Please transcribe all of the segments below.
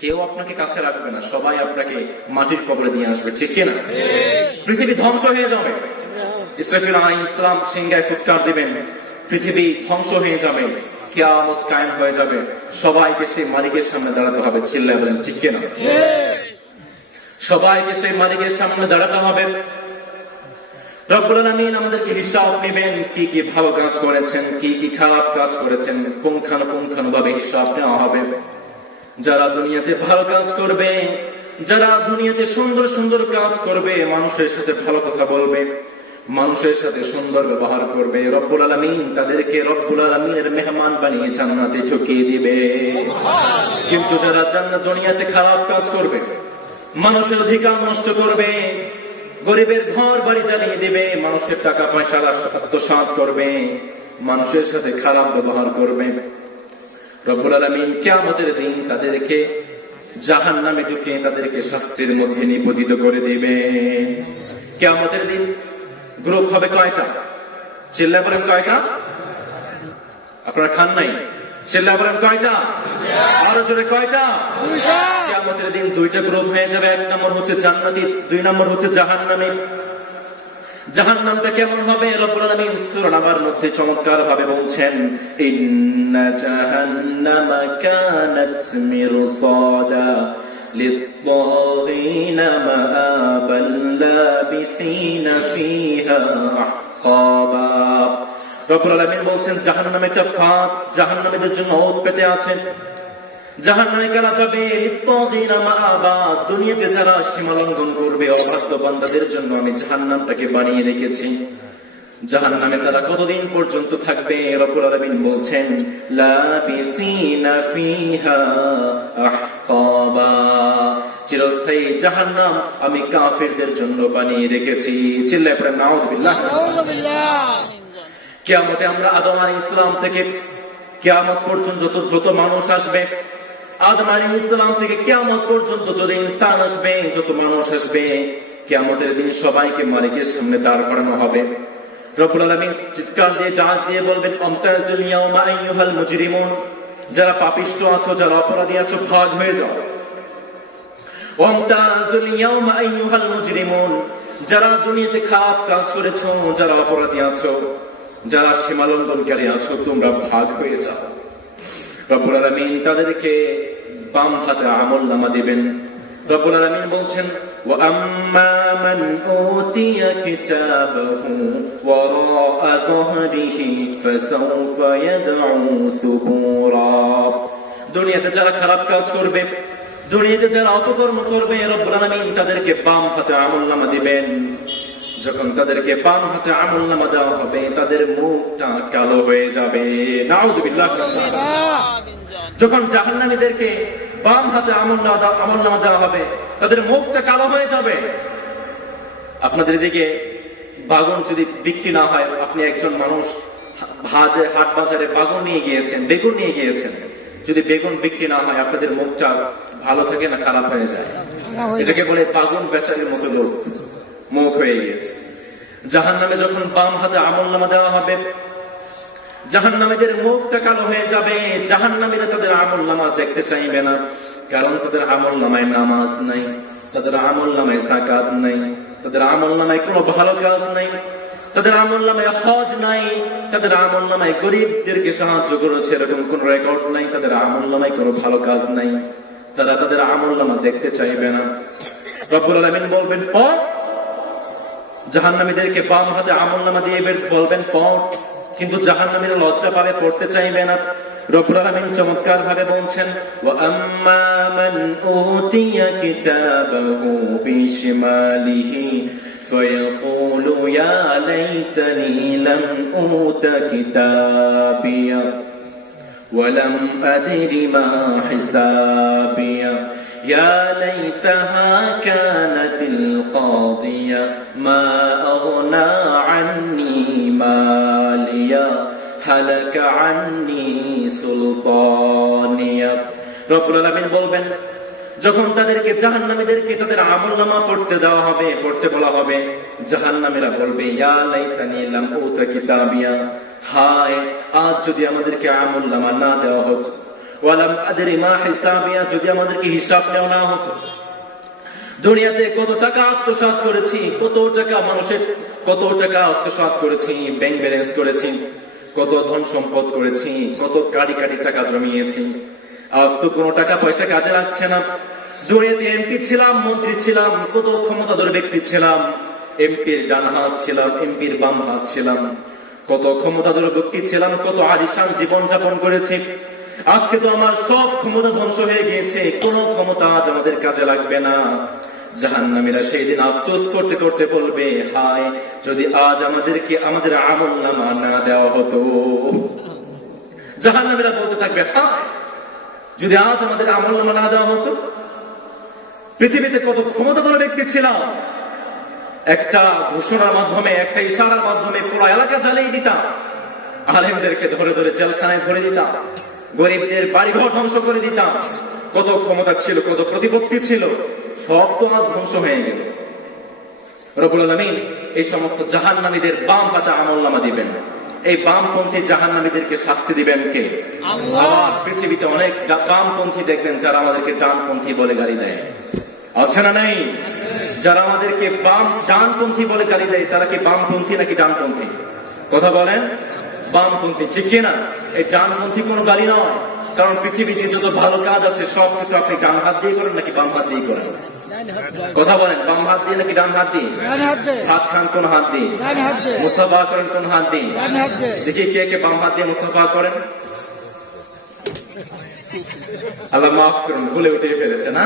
কেউ আপনাকে কাছে রাখবে না, সবাই আপনাকে মাটির কবরে দিয়ে আসবে, ঠিক কিনা? পৃথিবী ধ্বংস হয়ে যাবে। ইসরাফিল আলাইহিস সালাম সিংহায় ফুৎকার দিবেন, পৃথিবী ধ্বংস হয়ে যাবে, কিয়ামত কায়েম হয়ে যাবে, সবাইকে সেই মালিকের সামনে দাঁড়াতে হবে। চিল্লায় বলেন ঠিক কিনা? সবাইকে সেই মালিকের সামনে দাঁড়াতে হবে। রব্বুল আলামিন আমাদেরকে হিসাব নেবেন, কি কি ভালো কাজ করেছেন, কি কি খারাপ কাজ করেছেন, পুঙ্খানুপুঙ্খানুভাবে হিসাব নেওয়া হবে। যারা দুনিয়াতে ভালো কাজ করবে, যারা দুনিয়াতে সুন্দর সুন্দর কাজ করবে, মানুষের সাথে ভালো কথা বলবে, মানুষের সাথে সুন্দর ব্যবহার করবে, রব্বুল আলামিন তাদেরকে রব্বুল আলামিনের মেহমান বানিয়ে জান্নাতে ঢুকিয়ে দিবে। কিন্তু যারা দুনিয়াতে খারাপ কাজ করবে, মানুষের অধিকার নষ্ট করবে, গরিবের ঘর বাড়ি জ্বালিয়ে দিবে, মানুষের টাকা পয়সা আত্মসাৎ করবে, মানুষের সাথে খারাপ ব্যবহার করবে, রব্বুল আলামিন কিয়ামতের দিন তাদেরকে জাহান্নামে ঢুকে তাদেরকে শাস্তির মধ্যে নিপতিত করে দিবে। কিয়ামতের দিন গ্রুপ হবে কয়টা? চিল্লায় বলেন কয়টা? আপনারা খান নাই? চিল্লায় বলেন কয়টা? আরো জোরে কয়টা? কিয়ামতের দিন দুইটা গ্রুপ হয়ে যাবে। এক নম্বর হচ্ছে জান্নাতি, দুই নম্বর হচ্ছে জাহান্নামী। জাহান্নামটা কেমন হবে? রব্বুল আলামিন সূরা নাবার মধ্যে চমৎকার ভাবে বলছেন, ইন্না জাহান্নামা কানাত মিরসাদা লিত-তাগীনা মাআবাল লাবিসিনা ফিহা আহকাবা। রব্বুল আলামিন বলছেন জাহান্নাম একটা ফাঁদ, জাহান্নামীদের জন্য ওত পেতে আছে। জাহান্নামে কারা যাবে? লিত-তাগীনা মাআবা, দুনিয়াতে যারা সীমালঙ্ঘন করবে, অবাধ্য বান্দাদের জন্য আমি জাহান্নামটাকে বানিয়ে রেখেছি। জাহান্নামে তারা কতদিন পর্যন্ত থাকবে? রব্বুল আলামিন বলছেন লাবিসিনা ফিহা আহকাবা, চিরস্থায়ী জাহান্নাম আমি কাফিরদের জন্য বানিয়ে রেখেছি। চিল্লায় পড়েন নাউযুবিল্লাহ। কিয়ামতে আমরা আদম আলাইহিস সালাম থেকে কিয়ামত পর্যন্ত যত মানুষ আসবে, আদম আলাইহিস সালাম থেকে কিয়ামত পর্যন্ত যত ইনসান আসবে, যত মানুষ আসবে, কিয়ামতের দিন সবাইকে মালিকের সামনে দাঁড় করানো হবে। রব্বুল আলামিন চিৎকার দিয়ে ডাক দিয়ে বলবেন আমতাজুল ইয়াওমা আইয়ুহাল মুজরিমুন, যারা পাপিষ্ঠ আছো, যারা অপরাধী আছো, ভাগ হয়ে যাও। আমতাজুল ইয়াওমা আইয়ুহাল মুজরিমুন, যারা দুনিয়াতে খারাপ কাজ করেছো, যারা অপরাধী আছো, যারা সীমালঙ্ঘনকারী আছো, তোমরা ভাগ হয়ে যাও। রব্বুল আলামিন তাদেরকে বাম হাতে আমলনামা দিবেন। রব্বুল আলামিন বলছেন ওয়া আম্মা মান উতিয়া কিতাবাহু ওয়ারাআ যহরিহি ফাসাউফা ইয়াদউ সুবুরা। দুনিয়াতে যারা খারাপ কাজ করবে, দুনিয়াতে যারা অপকর্ম করবে, রব্বুল আলামিন তাদেরকে বাম হাতে আমলনামা দিবেন। যখন তাদেরকে বাম হাতে আমলনামা দেওয়া হবে, তাদের মুখটা কালো হয়ে যাবে। নাউযুবিল্লাহ। যখন জাহান্নামীদেরকে বাম হাতে আমলনামা দেওয়া হবে, তাদের মুখটা কালো হয়ে যাবে। আপনাদের এদিকে বাগুন যদি বিক্রি না হয়, আপনি একজন মানুষ হাট বাজারে বাগুন নিয়ে গিয়েছেন, বেগুন নিয়ে গিয়েছেন, যদি বেগুন বিক্রি না হয়, আপনাদের মুখটা ভালো থাকে না খারাপ হয়ে যায়? এটাকে বলে বাগুন বেচারের মতো লোক মুখ হয়ে গিয়েছে। জাহান্নামে যখন বাম হাতে আমলনামা দেওয়া হবে, জাহান্নামীদের মুখটা কালো হয়ে যাবে। জাহান্নামীরা তাদের আমলনামা দেখতে চাইবে না, কারণ তাদের আমলনামায় নামাজ নাই, তাদের আমলনামায় যাকাত নাই, তাদের আমলনামায় কোনো ভালো কাজ নাই, তাদের আমলনামায় হজ নাই, তাদের আমলনামায় গরিবদেরকে সাহায্য করেছে এরকম কোন রেকর্ড নাই, তাদের আমলনামায় কোনো ভালো কাজ নাই। তারা তাদের আমলনামা দেখতে চাইবে না। রব্বুল আলামিন বলবেন পড়, জাহান্নামীদেরকে বাম হাতে আমলনামা দিয়ে বলবেন পড়, কিন্তু জাহান্নামীরা লজ্জা পাবে, পড়তে চাইবে না। রব্বুল আলামিন চমৎকার ভাবে বলছেন ওয়া আম্মা মান উতিয়া কিতাবাহু বিশিমালিহি ফায়াকুলু ইয়া লাইতানি লাম উতা কিতাবিয়া ওয়া লাম আদরি মা হিসাবিয়া ইয়া লাইতাহা কানাতিল কাদিয়া মা আগনা আন্নি মালিয়া হালাকা আন্নি সুলতানিয়া। রব্বুল আলামিন বলবেন যখন তাদেরকে জাহান্নামীদেরকে তাদের আমলনামা পড়তে দেওয়া হবে, পড়তে বলা হবে, জাহান্নামীরা বলবে ইয়া লাইতানি লাম উতা কিতাবিয়া, হায় আজ যদি আমাদেরকে আমলনামা না দেওয়া হতো। ওয়ালাম আদরি মা হিসাবিয়া, যদি আমাদেরকে হিসাব নেওয়া না হতো, দুনিয়াতে কত টাকা আত্মসাৎ করেছি, কত টাকা আত্মসাৎ করেছি, ব্যাংক ব্যালেন্স করেছি, কত ধন সম্পদ করেছি, কত কাড়ি টাকা জমিয়েছি, আজ তো কোনো টাকা পয়সা কাজে লাগছে না। দুনিয়াতে এমপি ছিলাম, মন্ত্রী ছিলাম, কত ক্ষমতাধর ব্যক্তি ছিলাম, এমপির ডান হাত ছিলাম, এমপির বাম হাত ছিলাম, কত ক্ষমতাধর ব্যক্তি ছিলাম, কত আলিশান জীবন যাপন করেছি। আজকে তো আমার সব ক্ষমতা ধ্বংস হয়ে গিয়েছে, কোনো ক্ষমতা আজ আমাদের কাজে লাগবে না। জাহান্নামীরা সেই দিন আফসোস করতে করতে বলবে, হায় যদি আজ আমাদেরকে আমাদের আমলনামা না দেওয়া হতো। জাহান্নামীরা বলতে থাকবে, হায় যদি আজ আমাদের আমলনামা না দেওয়া হতো। পৃথিবীতে কত ক্ষমতাধর ব্যক্তি ছিলাম, একটা ঘোষণার মাধ্যমে, একটা ইশারার মাধ্যমে পুরো এলাকা জ্বালিয়ে দিতাম, আলেমদেরকে ধরে ধরে জেলখানায় ভরে দিতাম, গরিবদের বাড়িঘর ধ্বংস করে দিতাম। কত ক্ষমতা ছিল, কত প্রতিপত্তি ছিল, সব তো আজ ধ্বংস হয়ে গেল। রব্বুল আলামিন এই সমস্ত জাহান্নামীদের বাম হাতে আমলনামা দিবেন। এই বামপন্থী জাহান্নামীদেরকে শাস্তি দিবেন কে? আল্লাহ। পৃথিবীতে অনেক বামপন্থী দেখবেন যারা আমাদেরকে ডানপন্থী বলে গালি দেয়, আছে না নাই? যারা আমাদেরকে ডানপন্থী বলে গালি দেয়, তারা কি বামপন্থী নাকি ডানপন্থী? কথা বলেন। বামপন্থী, ঠিক কিনা? এই ডানপন্থী কোনো গালি নয়, কারণ পৃথিবীতে যত ভালো কাজ আছে সবকিছু আপনি ডান হাত দিয়ে করেন নাকি বাম হাত দিয়ে করেন? কথা বলেন, বাম হাত দিয়ে নাকি ডান হাত দিয়ে? ভাত খান কোন হাত দিয়ে? মুসাফা করেন কোন হাত দিয়ে? দেখি কে কে বাম হাত দিয়ে মুসাফা করেন। আল্লাহ মাফ করুন, ভুলে উঠে ফেলেছে না?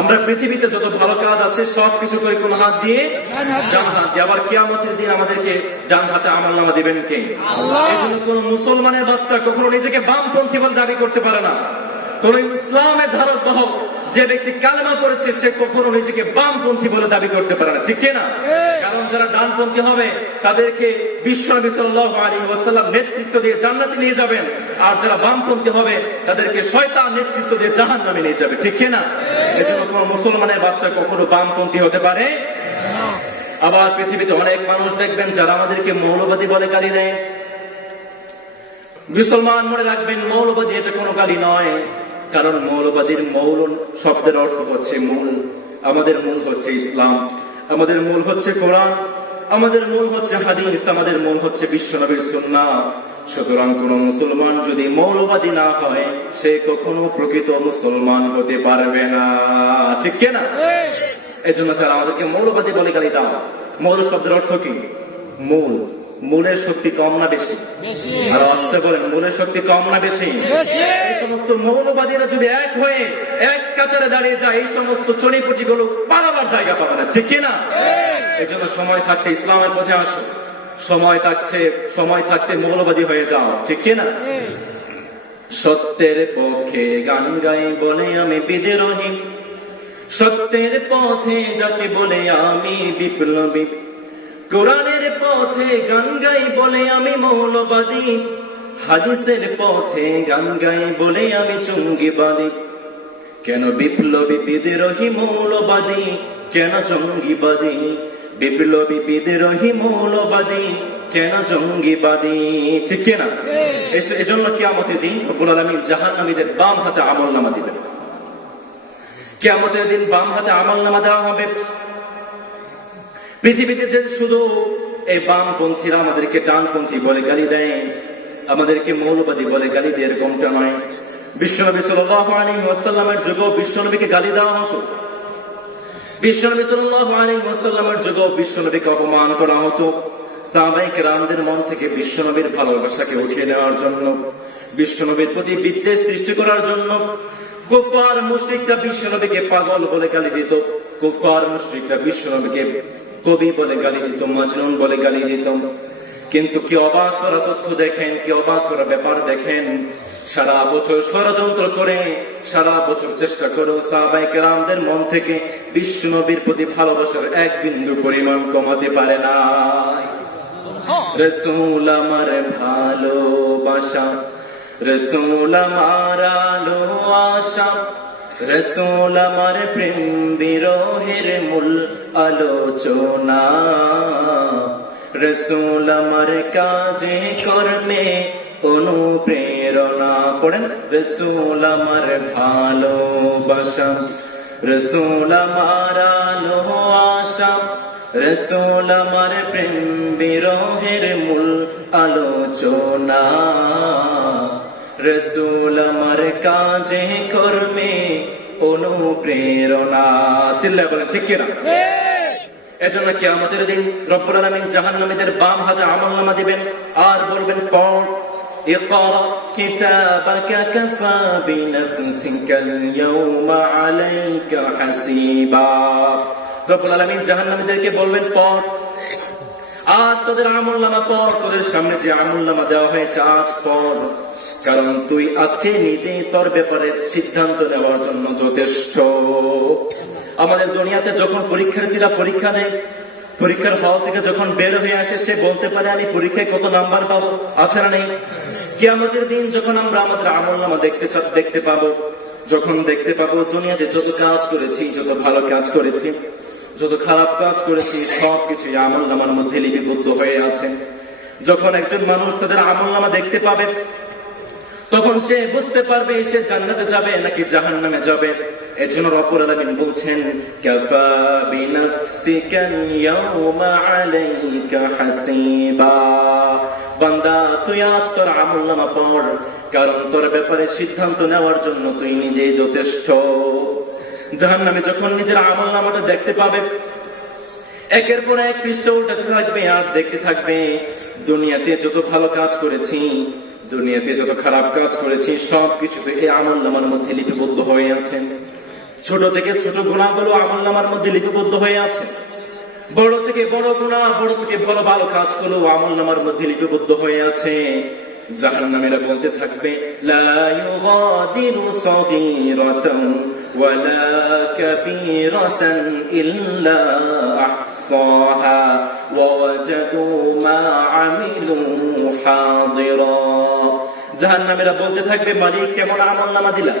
আমরা পৃথিবীতে যত ভালো কাজ আছে সবকিছু করে কোন হাত দিয়ে? ডান হাত দিয়ে। আবার কিয়ামতের দিন আমাদেরকে ডান হাতে আমলনামা দিবেন কে? আল্লাহ। এই জন্য কোন মুসলমানের বাচ্চা কখনো নিজেকে বামপন্থী বলে দাবি করতে পারে না। কোন ইসলামের ধারক বাহক যে ব্যক্তি কালেমা পড়েছে সে কখনো নিজেকে বামপন্থী বলে দাবি করতে পারে না, ঠিক কিনা? কারণ যারা ডানপন্থী হবে তাদেরকে বিশ্বনবী সাল্লাল্লাহু আলাইহি ওয়াসাল্লাম নেতৃত্ব দিয়ে জান্নাতে নিয়ে যাবেন, আর যারা বামপন্থী হবে তাদেরকে শয়তান নেতৃত্ব দিয়ে জাহান্নামে নিয়ে যাবে, ঠিক কিনা? এজন্য কোন মুসলমানের বাচ্চা কখনো বামপন্থী হতে পারে না। আবার পৃথিবীতে অনেক মানুষ দেখবেন যারা আমাদেরকে মৌলবাদী বলে গালি দেয়। মুসলমান মনে রাখবেন, মৌলবাদী এটা কোনো গালি নয়, কারণ মৌলবাদীর মৌল শব্দের অর্থ হচ্ছে মূল। আমাদের মূল হচ্ছে ইসলাম, আমাদের মূল হচ্ছে কোরআন, আমাদের মূল হচ্ছে হাদিস, আমাদের মূল হচ্ছে বিশ্বনবীর সুন্নাহ। সুতরাং কোন মুসলমান যদি মৌলবাদী না হয় সে কখনো প্রকৃত মুসলমান হতে পারবে না, ঠিক কিনা? এই জন্য যারা আমাদেরকে মৌলবাদী বলে গালি দাও, মৌল শব্দের অর্থ কি? মূল। মূলের শক্তি কম না বেশি? আর আসতে বলেন, মূলের শক্তি কম না বেশি? এই সমস্ত মৌলবাদীরা যদি এক হয়ে এক কাতারে দাঁড়িয়ে যায়, এই সমস্ত চড়িপুটি গুলো পালাবার জায়গা পাবে না, ঠিক কিনা? এই জন্য সময় থাকতে ইসলামের পথে আসো, সময় থাকতে মৌলবাদী হয়ে যাও, ঠিক কিনা? সত্যের পক্ষে গান গাই বলে আমি বিদ্রোহী, সত্যের পথে যাকে বলে আমি বিপ্লবী, কোরআনের পথে গান গাই বলে আমি মৌলবাদী, হাদিসের পথে গান গাই বলে আমি জঙ্গিবাদী। কেন বিপ্লবী বিদ্রোহী মৌলবাদী, কেন জঙ্গিবাদী? বিপ্লবী বিদ্রোহী মৌলবাদী, কেন জঙ্গিবাদী, ঠিক কিনা? এজন্য কিয়ামতের দিন রব্বুল আলামিন জাহান্নামীদের বাম হাতে আমলনামা দিবেন। কিয়ামতের দিন বাম হাতে আমলনামা দেওয়া হবে। পৃথিবীতে যে শুধু এই বামপন্থীরা আমাদেরকে ডানপন্থী বলে গালি দেয়, আমাদেরকে মৌলবাদী বলে গালি দেয়, এরকমটা নয়। বিশ্বনবী সাল্লাল্লাহু আলাইহি ওয়াসাল্লামের যুগেও বিশ্বনবীকে গালি দেওয়া হতো। বিশ্বনবী সাল্লাল্লাহু আলাইহি ওয়াসাল্লামের যুগেও বিশ্বনবীকে অপমান করা হতো। সাহাবায়ে কেরামদের মন থেকে বিশ্বনবীর ভালোবাসাকে উঠিয়ে নেওয়ার জন্য, বিশ্বনবীর প্রতি বিদ্বেষ সৃষ্টি করার জন্য কুফার মুশরিকরা বিশ্বনবীকে পাগল বলে গালি দিত। কুফার মুশরিকরা বিশ্বনবীকে কবি বলে গালি দিত, মাজনুন বলে গালি দিত। কিন্তু কি অবাক করা তথ্য দেখেন, কি অবাক করা ব্যাপার দেখেন, সারা বছর ষড়যন্ত্র করে, সারা বছর চেষ্টা করেও সাহাবায়ে কেরামদের মন থেকে বিশ্বনবীর প্রতি ভালোবাসার এক বিন্দু পরিমাণ কমাতে পারে না। রাসূল আমার ভালোবাসা, রাসূল আমার আলো আশা, রাসূল আমার প্রেম বিরহের মূল আলোচনা, রাসূল আমার কাজে কর্মে অনুপ্রেরণা। পড়েন, রসুল আমার ভালোবাসা, রসুল আমার আলো আশা, রসুল আমার প্রেম বিরহের মূল আলোচনা, রসুল আমার কাজে কর্মে অনুপ্রেরণা। চিল্লায় বলেন ঠিক কিনা? এজন্য কিয়ামতের দিন রব্বুল আলামিন জাহান্নামীদের বাম হাতে আমলনামা দিবেন আর বলবেন, পড়, ইকরা কিতাবাকা কাফা বিনাফসিকাল ইয়াওমা আলাইকা হাসিবা। রব্বুল আলামিন জাহান্নামীদেরকে বলবেন, পড়, আজ তোদের আমলনামা পড়, তোদের সামনে যে আমলনামা দেওয়া হয়েছে আজ পড়, কারণ তুই আজকে নিজেই তোর ব্যাপারে সিদ্ধান্ত নেওয়ার জন্য যথেষ্ট। আমাদের দুনিয়াতে যখন পরীক্ষার্থীরা পরীক্ষা দেয়, পরীক্ষার হল থেকে যখন বের হয়ে আসে, সে বলতে পারে আমি পরীক্ষায় কত নাম্বার পাবো, আছে না নেই? কিয়ামতের দিন যখন আমরা আমাদের আমলনামা দেখতে পাবো, যখন দেখতে পাবো দুনিয়াতে যত কাজ করেছি, যত ভালো কাজ করেছি, যত খারাপ কাজ করেছি, সবকিছু আমলনামার মধ্যে লিপিবদ্ধ হয়ে আছে। যখন একজন মানুষ তাদের আমলনামা দেখতে পাবে, তখন সে বুঝতে পারবে সে জান্নাতে যাবে নাকি জাহান্নামে যাবে। এজন্য রব্বুল আলামিন বলছেন, কাফা বিনাফসিকা ইয়াওমা আলাইকা হাসিবা। বান্দা, তুই আজ তোর আমলনামা পড়, কারণ তোর ব্যাপারে সিদ্ধান্ত নেওয়ার জন্য তুই নিজেই যথেষ্ট। জাহান্নামে যখন নিজের আমলনামাটা দেখতে পাবে, একের পর এক পৃষ্ঠা উল্টাতে থাকবে আর দেখতে থাকবে দুনিয়াতে যত ভালো কাজ করেছি, দুনিয়াতে যত খারাপ কাজ করেছি, সবকিছু এই আমলনামার মধ্যে লিপিবদ্ধ হয়ে আছে। ছোট থেকে ছোট গুনাহগুলো আমলনামার মধ্যে লিপিবদ্ধ হয়ে আছে, বড় থেকে বড় গুনাহ, বড় থেকে বড় ভালো কাজগুলো আমলনামার মধ্যে লিপিবদ্ধ হয়ে আছে। জাহান্নামীরা বলতে থাকবে, লা ইউগাদিরু সাগীরাতান ওয়ালা কাবীরাতান ইল্লা আহসাহা ওয়া ওয়াজাদু মা আমিলু হাদিরা। জাহান্নামীরা বলতে থাকবে, মালিক কেমন আমলনামা দিলা,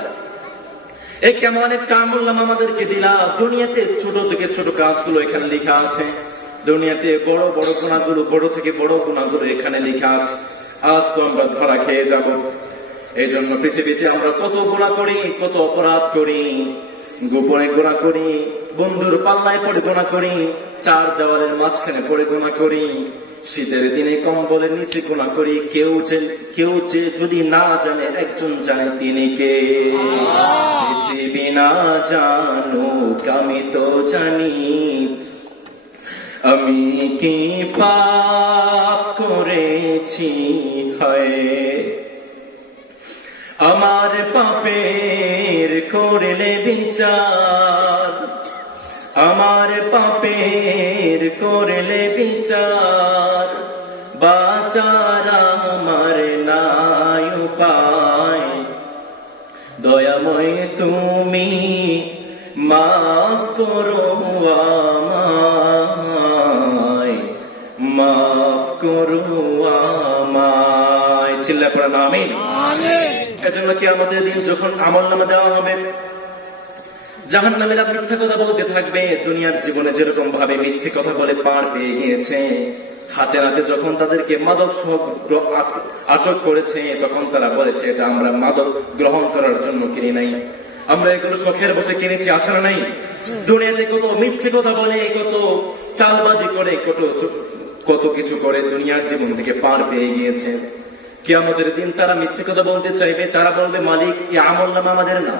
এই কেমন একটা আমলনামা আমাদেরকে দিলা। দুনিয়াতে ছোট থেকে ছোট কাজগুলো এখানে লেখা আছে, দুনিয়াতে বড় বড় গুনাহগুলো, বড় থেকে বড় গুনাহগুলো এখানে লেখা আছে। আজ তো আমরা ধরা খেয়ে যাব। এই জন্য পৃথিবীতে আমরা কত গুনাহ করি, কত অপরাধ করি, গোপনে গুনাহ করি, বন্ধুর পাল্লায় পড়ে গুনাহ করি, চার দেওয়ালের মাঝখানে পড়ে গুনাহ করি, শীতের দিনে কম্বলের নিচে গুনাহ করি। কেউ যে যদি না জানে, একজন জানে, তিনি কে? পৃথিবী না জানুক, আমি তো জানি, আমি কি পাপ করেছি হয়, আমার পাপের করলে বিচার, আমার পাপের করলে বিচার, বাঁচার আমার নাই উপায়, দয়াময় তুমি মাফ করো আমায়, মাফ করো আমায়। চিল্লায় পড়েন আমিন। এজন্য কিয়ামতের দিন যখন আমলনামা দেওয়া হবে, জাহান্নামীরা মিথ্যা কথা বলতে থাকবে। দুনিয়ার জীবনে যেরকম ভাবে মিথ্যে কথা বলে পার পেয়ে গিয়েছে, হাতে নাতে যখন তাদেরকে মাদক সহ আটক করেছে, তখন তারা বলেছে এটা আমরা মাদক গ্রহণ করার জন্য কিনি নাই, আমরা এগুলো শখের বসে কিনেছি, আছে না নাই? দুনিয়াতে কত মিথ্যে কথা বলে, কত চালবাজি করে, কত কিছু করে দুনিয়ার জীবন থেকে পার পেয়ে গিয়েছে। কিয়ামতের দিন তারা মিথ্যে কথা বলতে চাইবে, তারা বলবে, মালিক এই আমলনামা আমাদের না,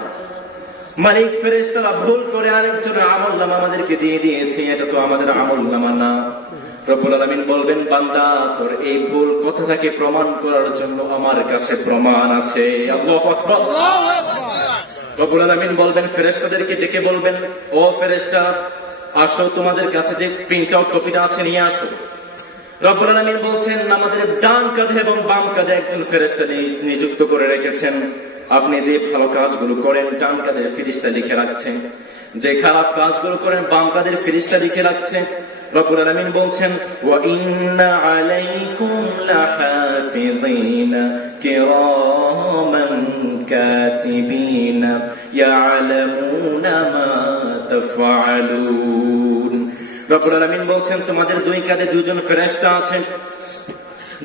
মালিক ফেরেশতারা ভুল করে আরেকজনের আমলনামা আমাদেরকে দিয়ে দিয়েছে, এটা তো আমাদের আমলনামা না। রব্বুল আলামিন বলবেন, বান্দা, তোর এই ভুল কথাটাকে প্রমাণ করার জন্য আমার কাছে প্রমাণ আছে। আল্লাহু আকবার। রব্বুল আলামিন বলবেন, ফেরেশতাদেরকে ডেকে বলবেন, ও ফেরেশতা, আসো, তোমাদের কাছে যে প্রিন্ট আউট কপিটা আছে নিয়ে আসো। রব্বুল আলামিন বলছেন, আমাদের ডান কাঁধে এবং বাম কাঁধে একজন ফেরেশতা নিযুক্ত করে রেখেছেন। আপনি যে ভালো কাজগুলো করেন ডান কাঁধের ফেরেশতা লিখে রাখছেন, যে খারাপ কাজগুলো করেন বাম কাঁধের ফেরেশতা লিখে রাখছে। রব্বুল আলামিন বলছেন, ওয়া ইন্না আলাইকুম লাহাফিযিনা কিরামান কাতিবিনা ইয়ালামুনা মা তাফআলুন। রব্বুল আলামিন বলছেন, তোমাদের দুই কাঁধে দুজন ফেরেশতা আছেন,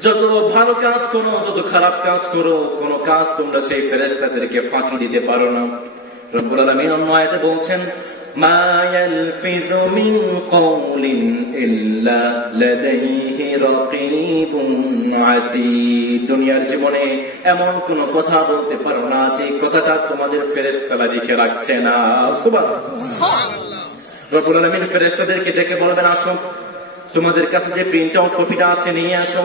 যত ভালো কাজ করো, যত খারাপ কাজ করো, কোন কাজ তোমরা সেই ফেরেশতাদেরকে ফাঁকি দিতে পারো না। রব্বুল আলামিন অন্য আয়াতে বলছেন, মা ইয়ালফিযু মিন কওলিন ইল্লা লাদাইহি রাকীবুন আতীদ। দুনিয়ার জীবনে এমন কোন কথা বলতে পারো না যে কথাটা তোমাদের ফেরেশতারা লিখে রাখছে না। সুবহানাল্লাহ। রব্বুল আলামিন ফেরেশতাদেরকে ডেকে বলবেন, আসো, তোমাদের কাছে যে প্রিন্ট আউট কপিটা আছে নিয়ে আসো।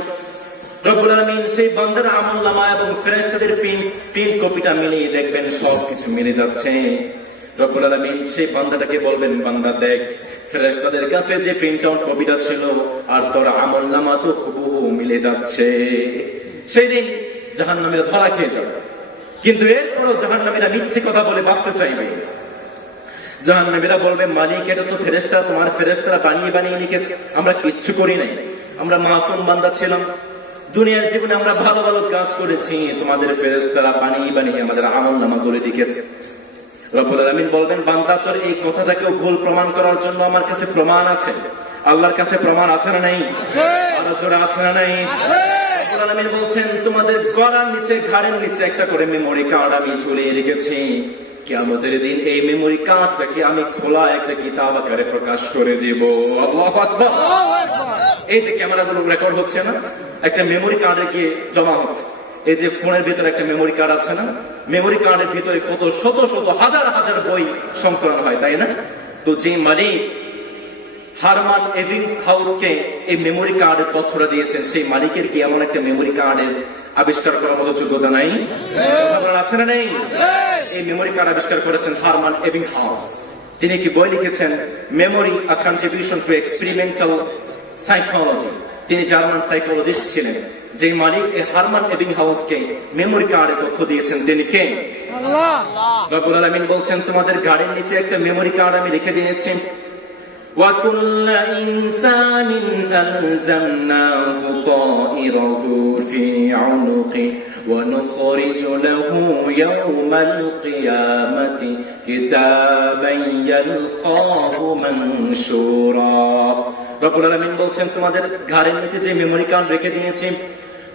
রব্বুল আলামিন সেই বান্দার আমলনামা এবং ফেরেশতাদের প্রিন্ট কপিটা মিলিয়ে দেখবেন সবকিছু মিলে যাচ্ছে। রব্বুল আলামিন সেই বান্দাটাকে বলবেন, বান্দা দেখ, ফেরেশতাদের কাছে যে প্রিন্ট আউট কপিটা ছিল আর তোর আমলনামা তো হুবহু মিলে যাচ্ছে। সেই দিন জাহান্নামীরা ধরা খেয়ে যাবে, কিন্তু এরপরও জাহান্নামীরা মিথ্যে কথা বলে বাঁচতে চাইবে। জাহান্নামীরা বলবে, মালিক, এটা তো ফেরেশতা, তোমার ফেরেশতারা বানিয়ে বানিয়ে লিখেছে, আমরা কিচ্ছু করি নাই, আমরা মাসুম বান্দা ছিলাম, দুনিয়ার জীবনে আমরা ভালো ভালো কাজ করেছি, তোমাদের ফেরেশতারা বানিয়ে বানিয়ে আমাদের আমলনামা করে লিখেছে। রব্বুল আলামিন বলবেন, বান্দা, তোর এই কথাটাকেও ভুল প্রমাণ করার জন্য আমার কাছে প্রমাণ আছে। আল্লাহর কাছে প্রমাণ আছে না নাই? আরো জোরে আছে না নাই? রব্বুল আলামিন বলছেন, তোমাদের গলার নিচে, ঘাড়ের নিচে একটা করে মেমোরি কার্ড আমি ঝুলিয়ে রেখেছি। কিয়ামতের দিন এই মেমোরি কার্ডটাকে আমি খোলা একটা কিতাব আকারে প্রকাশ করে দেব। আল্লাহু আকবার। এই যে ক্যামেরাগুলো রেকর্ড হচ্ছে না, একটা মেমোরি কার্ডে গিয়ে জমা হচ্ছে। এই যে ফোনের ভিতরে একটা মেমোরি কার্ড আছে না, মেমোরি কার্ডের ভিতরে কত শত শত হাজার হাজার বই সংকলন হয়, তাই না? তো যে মালিক হারমান এভিংস হাউসকে এই মেমোরি কার্ডের তথ্যটা দিয়েছেন, সেই মালিকের কি এমন একটা মেমোরি কার্ডের আবিষ্কার করার মতো যোগ্যতা নাই? আছে না নেই? এই মেমোরি কার্ড আবিষ্কার করেছেন হারমান এভিংস হাউস। তিনি একটি বই লিখেছেন, memory, a contribution to experimental psychology. তিনি জার্মান সাইকোলজিস্ট ছিলেন। যে মালিক এই হারমান এভিংস হাউসকে মেমোরি কার্ডে তথ্য দিয়েছেন, তিনি কে? আল্লাহ। রব্বুল আলামিন বলছেন, তোমাদের গাড়ির নিচে একটা মেমোরি কার্ড আমি লিখে দিয়েছি। وَكُلَّ إِنسَانٍ أَلْزَمْنَاهُ طَائِرَهُ فِي عُنُقِهِ وَنُخْرِجُ لَهُ يَوْمَ الْقِيَامَةِ كِتَابًا يَلْقَاهُ مَنشُورًا। রব্বুল আলামিন বলছেন, তোমাদের ঘাড়ের নিচে যে মেমোরি কার্ড রেখে দিয়েছি,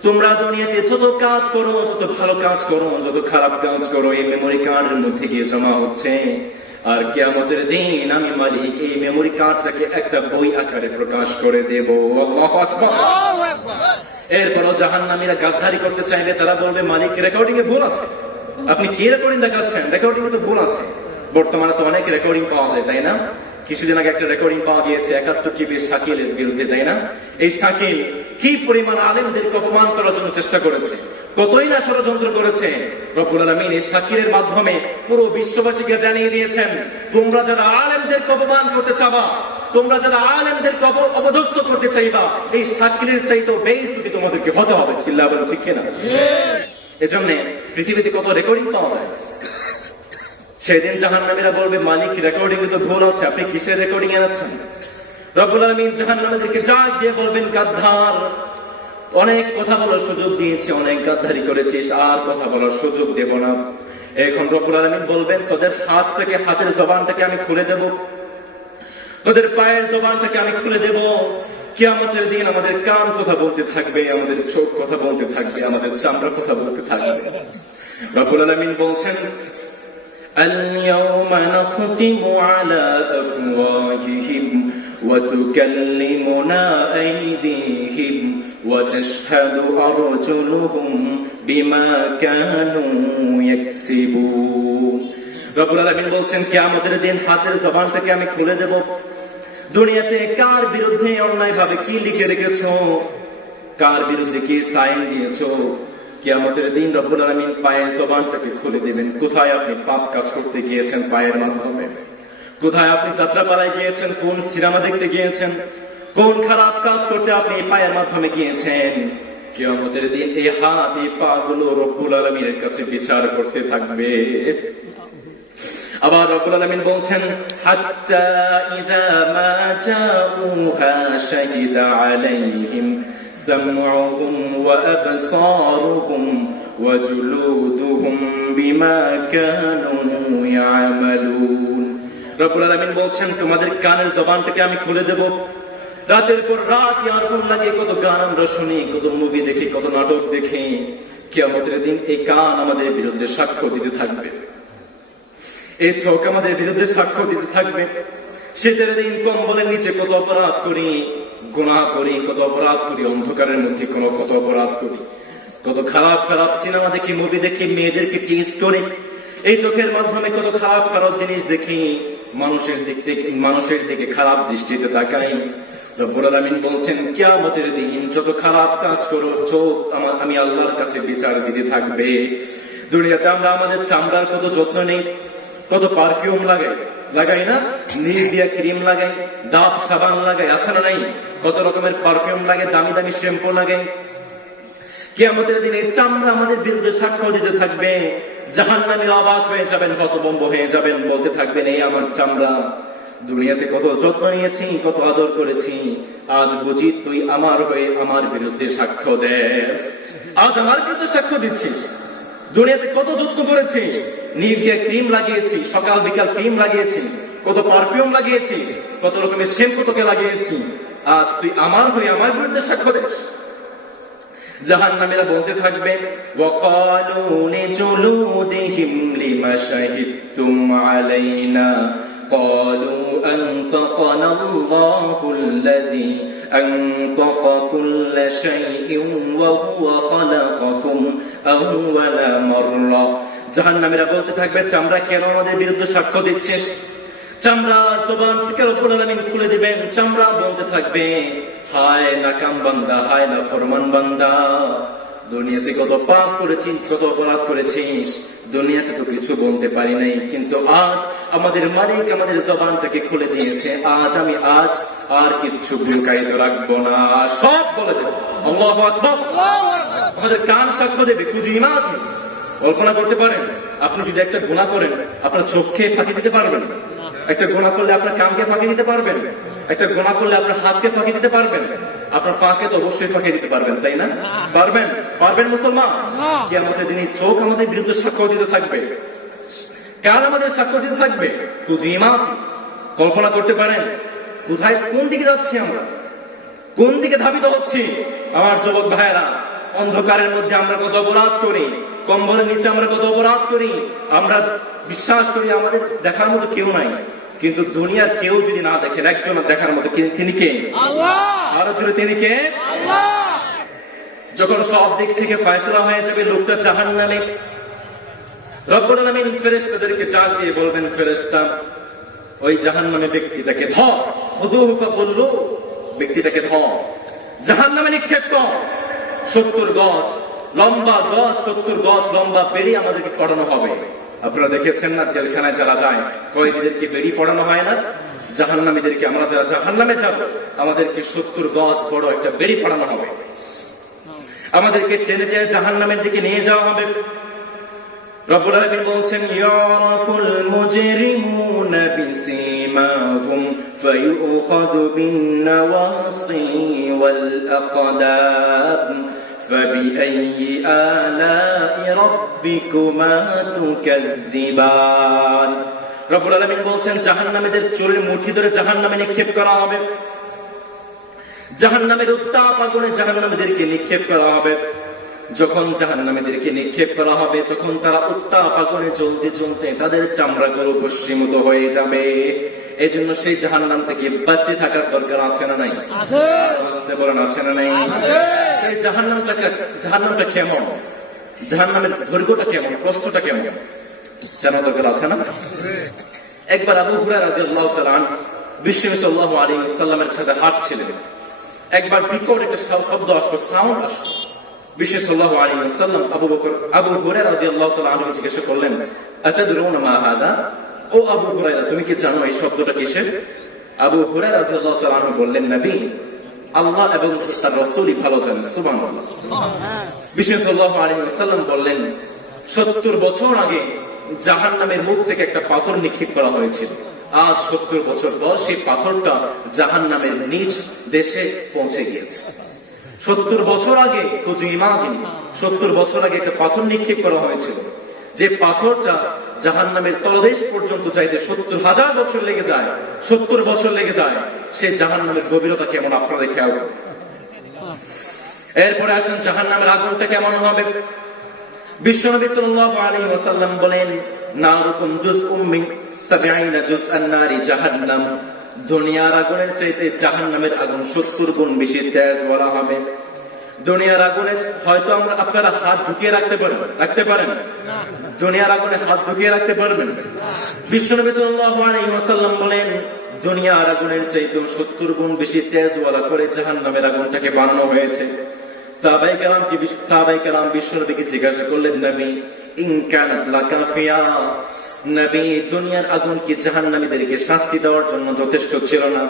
তোমরা দুনিয়াতে যত কাজ করো, যত ভালো কাজ করো, যত খারাপ কাজ করো, এই মেমোরি কার্ডের মধ্যে গিয়ে জমা হচ্ছে। আর কিয়ামতের দিন আমি মালিক এই মেমোরি কার্ডটাকে একটা বই আকারে প্রকাশ করে দেব। আল্লাহু আকবার। এরপরও জাহান্নামীরা গাদ্দারি করতে চাইলে তারা বলবে, মালিক, রেকর্ডিং এ ভুল আছে, আপনি কি রেকর্ডিং দেখাচ্ছেন? রেকর্ডিং এ তো ভুল আছে। বর্তমানে তো অনেক রেকর্ডিং পাওয়া যায়, তাই না? কিছুদিন আগে একটা রেকর্ডিং পাওয়া গিয়েছে 71 টিভির শাকিলের বিরুদ্ধে, তাই না? এই শাকিল কি পরিমাণ আলেমদেরকে অপমান করার জন্য চেষ্টা করেছে, কতই না ষড়যন্ত্র করেছে। রব্বুল আলামিন এই শাকিলের মাধ্যমে পুরো বিশ্ববাসীকে জানিয়ে দিয়েছেন, তোমরা যারা আলেমদেরকে অপমান করতে চাবা, তোমরা যারা আলেমদেরকে অপদস্থ করতে চাইবা, এই শাকিলের চাইতে বেইজ্জতি তোমাদেরকে হতে হবে। চিল্লা বলো ঠিক কিনা? এজন্য পৃথিবীতে কত রেকর্ডিং পাওয়া যায়। সেদিন জাহান্নামীরা বলবে, মালিক, রেকর্ডিং এ তো ভুল আছে, আপনি কিসের রেকর্ডিং এনেছেন? রব্বুল আলামিন জাহান্নামীদেরকে ডাক দিয়ে বলবেন, গাদ্দার, অনেক কথা বলার সুযোগ দিয়েছি, অনেক গাদ্দারি করেছিস, আর কথা বলার সুযোগ দেব না। এখন রব্বুল আলামিন বলবেন, তোদের হাত থেকে, হাতের জবানটাকে আমি খুলে দেব, তোদের পায়ের জবানটাকে আমি খুলে দেব। কিয়ামতের দিন আমাদের কান কথা বলতে থাকবে, আমাদের চোখ কথা বলতে থাকবে, আমাদের চামড়া কথা বলতে থাকবে। রব্বুল আলামিন বলছেন, اليوم نختم على أفواههم وتكلمنا أيديهم وتشهد أرجلهم بما كانوا يكسبون। রব্বুল আলামিন বলছেন, কিয়ামতের দিন হাতের জবানটাকে আমি খুলে দেব। দুনিয়াতে কার বিরুদ্ধে অন্যায় ভাবে কি লিখে রেখেছো, কার বিরুদ্ধে কি সাইন দিয়েছো, কিয়ামতের দিন রব্বুল আলামিন পায়ের জবানটাকে খুলে দিবেন। কোথায় আপনি পাপ কাজ করতে গিয়েছেন পায়ের মাধ্যমে, কোথায় আপনি যাত্রাপালায় গিয়েছেন, কোন সিনেমা দেখতে গিয়েছেন, কোন খারাপ কাজ করতে আপনি পায়ের মাধ্যমে গিয়েছেন, কিয়ামতের দিন এই হাত, এই পা গুলো রব্বুল আলামিনের কাছে বিচার করতে থাকবে। আবার রব্বুল আলামিন বলছেন, হাত্তা ইযা মা জাউহা শাহিদা আলাইহিম سمعهم وأبصارهم وجلودهم بما كانوا يعملون। রব্বুল আলামিন বলছেন, তোমাদের কানের জবানটাকে আমি খুলে দেব। রাতের পর রাত ইয়ারফোন লাগে, কত গান আমরা শুনি, কত মুভি দেখি, কত নাটক দেখি। কিয়ামতের দিন এই কান আমাদের বিরুদ্ধে সাক্ষ্য দিতে থাকবে, এই চোখ আমাদের বিরুদ্ধে সাক্ষ্য দিতে থাকবে। শীতের দিন কম্বলের নিচে কত অপরাধ করি, গুনাহ করি, কত অপরাধ করি, অন্ধকারের মধ্যে কত অপরাধ করি, কত খারাপ খারাপ সিনেমা দেখি, মুভি দেখি, মেয়েদেরকে টিজ করি। এই চোখের মাধ্যমে কত খারাপ খারাপ জিনিস দেখি, মানুষের দিকে খারাপ দৃষ্টিতে তাকাই। রব্বুল আলামিন বলছেন কিয়ামতের দিন যত খারাপ কাজ করো, চোখ আমি আল্লাহর কাছে বিচার দিতে থাকবে। দুনিয়াতে আমরা আমাদের চামড়ার কত যত্ন নেই, কত পারফিউম লাগাই না, নিভিয়া ক্রিম লাগাই, ডাব সাবান লাগাই, আছে না নাই? কত রকমের পারফিউম লাগে, দামি দামি শ্যাম্পু লাগাই। কিয়ামতের দিনে চামড়া আমাদের বিরুদ্ধে সাক্ষ্য দিতে থাকবে। জাহান্নামীরা অবাক হয়ে যাবেন, হতভম্ব হয়ে যাবেন, বলতে থাকবেন এই আমার চামড়া, দুনিয়াতে কত যত্ন নিয়েছি, কত আদর করেছি, আজ বুঝি তুই আমার হয়ে আমার বিরুদ্ধে সাক্ষ্য দেস, আজ আমার বিরুদ্ধে সাক্ষ্য দিচ্ছিস। দুনিয়াতে কত যত্ন করেছি, নিভিয়া ক্রিম লাগিয়েছি, সকাল বিকাল ক্রিম লাগিয়েছি, কত পারফিউম লাগিয়েছি, কত রকমের শ্যাম্পু তোকে লাগিয়েছি, আজ তুই আমার হয়ে আমার বিরুদ্ধে সাক্ষ্য দেস। জাহান্নামীরা বলতে থাকবে ওয়াকালু লিজুলুদিহিম লিমা শাহিদতুম আলাইনা ক্বালু আনতাকানা আল্লাহুল্লাযী আনতাকা কুল্লা শাইইন ওয়া হুয়া খালাকাকুম আউওয়ালা মাররা। জাহান্নামীরা বলতে থাকবে চামড়া কেন আমাদের বিরুদ্ধে সাক্ষ্য দিচ্ছিস? চামড়া জবান থেকে রব্বুল আলামিন খুলে দিবেন। চামড়া বলতে থাকবে হায় নাকাম বান্দা, হায় না ফরমান বান্দা, দুনিয়াতে কত পাপ করেছিস, কত অপরাধ করেছিস, দুনিয়াতে তো কিছু বলতে পারি নাই, কিন্তু আজ আমাদের মালিক আমাদের জবানটাকে খুলে দিয়েছে, আজ আমি আর কিচ্ছু লুকায়িত রাখবো না, সব বলে দেব। আল্লাহু আকবার। আমাদের কান সাক্ষ্য দেবে, কুজু ইমান। কল্পনা করতে পারেন আপনি যদি একটা গুনাহ করেন, আপনার চোখকে ফাঁকি দিতে পারবেন? একটা গুনাহ করলে আপনার কানকে ফাঁকি দিতে পারবেন? একটা গুনাহ করলে আপনার হাতকে ফাঁকি দিতে পারবেন? আপনার পাকে তো অবশ্যই ফাঁকি দিতে পারবেন, তাই না? পারবেন মুসলমান? কিয়ামতের দিনে চোখ আমাদের বিরুদ্ধে সাক্ষ্য দিতে থাকবে, কান আমাদের সাক্ষ্য দিতে থাকবে। কুজু ইমান। কল্পনা করতে পারেন কোথায়, কোন দিকে যাচ্ছি আমরা, কোন দিকে ধাবিত হচ্ছি? আমার যুবক ভাইয়েরা, অন্ধকারের মধ্যে আমরা কত অপরাধ করি, কম্বলের নিচে আমরা কত অপরাধ করি। আমরা বিশ্বাস করি আমাদের দেখার মতো কেউ নাই, কিন্তু দুনিয়ার কেউ যদি না দেখেন, একজন দেখার মতো, তিনি কে? আল্লাহ। আরো জোরে, তিনি কে? আল্লাহ। যখন সব দিক থেকে ফয়সালা হয়ে যাবে, লোকটা জাহান্নামে, রব্বুল আলামিন ফেরেশতাদেরকে ডাক দিয়ে বলবেন, ফেরেশতা ওই জাহান্নামে ব্যক্তিটাকে ধর, খুদুহু ফাকুল্লু, ব্যক্তিটাকে ধর, জাহান্নামে নিক্ষেপ কর। 70 গজ লম্বা, 70 গজ লম্বা বেড়ি আমাদেরকে পড়ানো হবে। আপনারা দেখেছেন না জেলখানায় যারা যায়, কয়েদিদেরকে বেড়ি পড়ানো হয় না? জাহান্নামীদেরকে, আমরা যারা জাহান্নামে যাব, আমাদেরকে 70 গজ বড় একটা বেড়ি পড়ানো হবে, আমাদেরকে টেনে টেনে জাহান্নামের দিকে নিয়ে যাওয়া হবে। রব্বুল আলামিন বলছেন ইয়ারাফুল মুজরিমুনা বিসীমাহুম ফায়ুখাযু বিন-নাওয়াসি ওয়াল আকদাম ফাবিআইয়ি আলাই রাব্বিকুমা তুকাযযিবান। রব্বুল আলামিন বলছেন জাহান্নামীদের চুলের মুঠি ধরে জাহান্নামে নিক্ষেপ করা হবে, জাহান্নামের উত্তাপ আগুনে জাহান্নামীদেরকে নিক্ষেপ করা হবে। যখন জাহান্নামীদেরকে নিক্ষেপ করা হবে, তখন তারা উত্তাপ আগুনে জ্বলতে জ্বলতে তাদের চামড়াগুলো ভস্মীভূত হয়ে যাবে। এই জন্য সেই জাহান্নাম থেকে বাঁচে থাকার দরকার আছে না নাই? বলেন আছে না নাই? এই জাহান্নামটা কেমন, জাহান্নামের দৈর্ঘ্যটা কেমন, প্রস্থটা কেমন জানা দরকার আছে না? একবার আবু হুরায়রা রাদিয়াল্লাহু তাআলা আনহু বিশ্বনবী সাল্লাল্লাহু আলাইহি ওয়াসাল্লামের সাথে হাঁটছিলেন। একবার বিকট একটা শব্দ আসলো, সাউন্ড আসলো। বিশ্বনবী সাল্লাল্লাহু আলাইহি ওয়াসাল্লাম আবু হুরায়রা রাদিয়াল্লাহু তাআলা আনহু জিজ্ঞাসা করলেন, আতাদরুনা মা হাদা? ও আবু হুরায়রা, তুমি কি জানো এই শব্দটা কিসের? আবু হুরায়রা রাদিয়াল্লাহু তাআলা আনহু বললেন, নবী, আল্লাহ এবং তার রাসূলই ভালো জানেন। সুবহানাল্লাহ। বিশ্বনবী সাল্লাল্লাহু আলাইহি ওয়াসাল্লাম বললেন, 70 বছর আগে জাহান্নামের মুখ থেকে একটা পাথর নিক্ষেপ করা হয়েছিল। আজ 70 বছর পর সেই পাথরটা জাহান্নামের নিজ দেশে পৌঁছে গিয়েছে। 70 বছর আগে, কুজু ইমাজিন, 70 বছর আগে একটা পাথর নিক্ষেপ করা হয়েছিল, যে পাথরটা জাহান্নামের তলদেশ পর্যন্ত যাইতে 70,000 বছর লেগে যায়, 70 বছর লেগে যায়, সেই জাহান্নামের গভীরতা কেমন আপনারা খেয়াল করুন। এরপরে আসেন জাহান্নামের আগুনটা কেমন হবে। বিশ্বনবী সাল্লাল্লাহু আলাইহি ওয়াসাল্লাম বলেন, নারুকুম জুজউম মিন 70 জুজআন নারি জাহান্নাম। দুনিয়ার আগুনের চাইতে জাহান্নামের আগুন 70 গুণ বেশি তেজ বলা হবে। দুনিয়ার আগুনে হয়তো আপনারা হাত ঢুকিয়ে রাখতে পারেন দুনিয়ার আগুনে হাত ঢুকিয়ে রাখতে পারবেন? বিশ্বনবী সাল্লাল্লাহু আলাইহি ওয়াসাল্লাম বলেন, দুনিয়ার আগুনের চাইতে 70 গুণ বেশি তেজ ওয়ালা করে জাহান্নামের আগুনটাকে বানানো হয়েছে। সাহাবায়ে কেরাম বিশ্বনবীকে জিজ্ঞাসা করলেন, নবী ইন কানাত লাকাফিয়া, নবী দুনিয়ার আগুন কি জাহান্নামীদেরকে শাস্তি দেওয়ার জন্য যথেষ্ট ছিল না?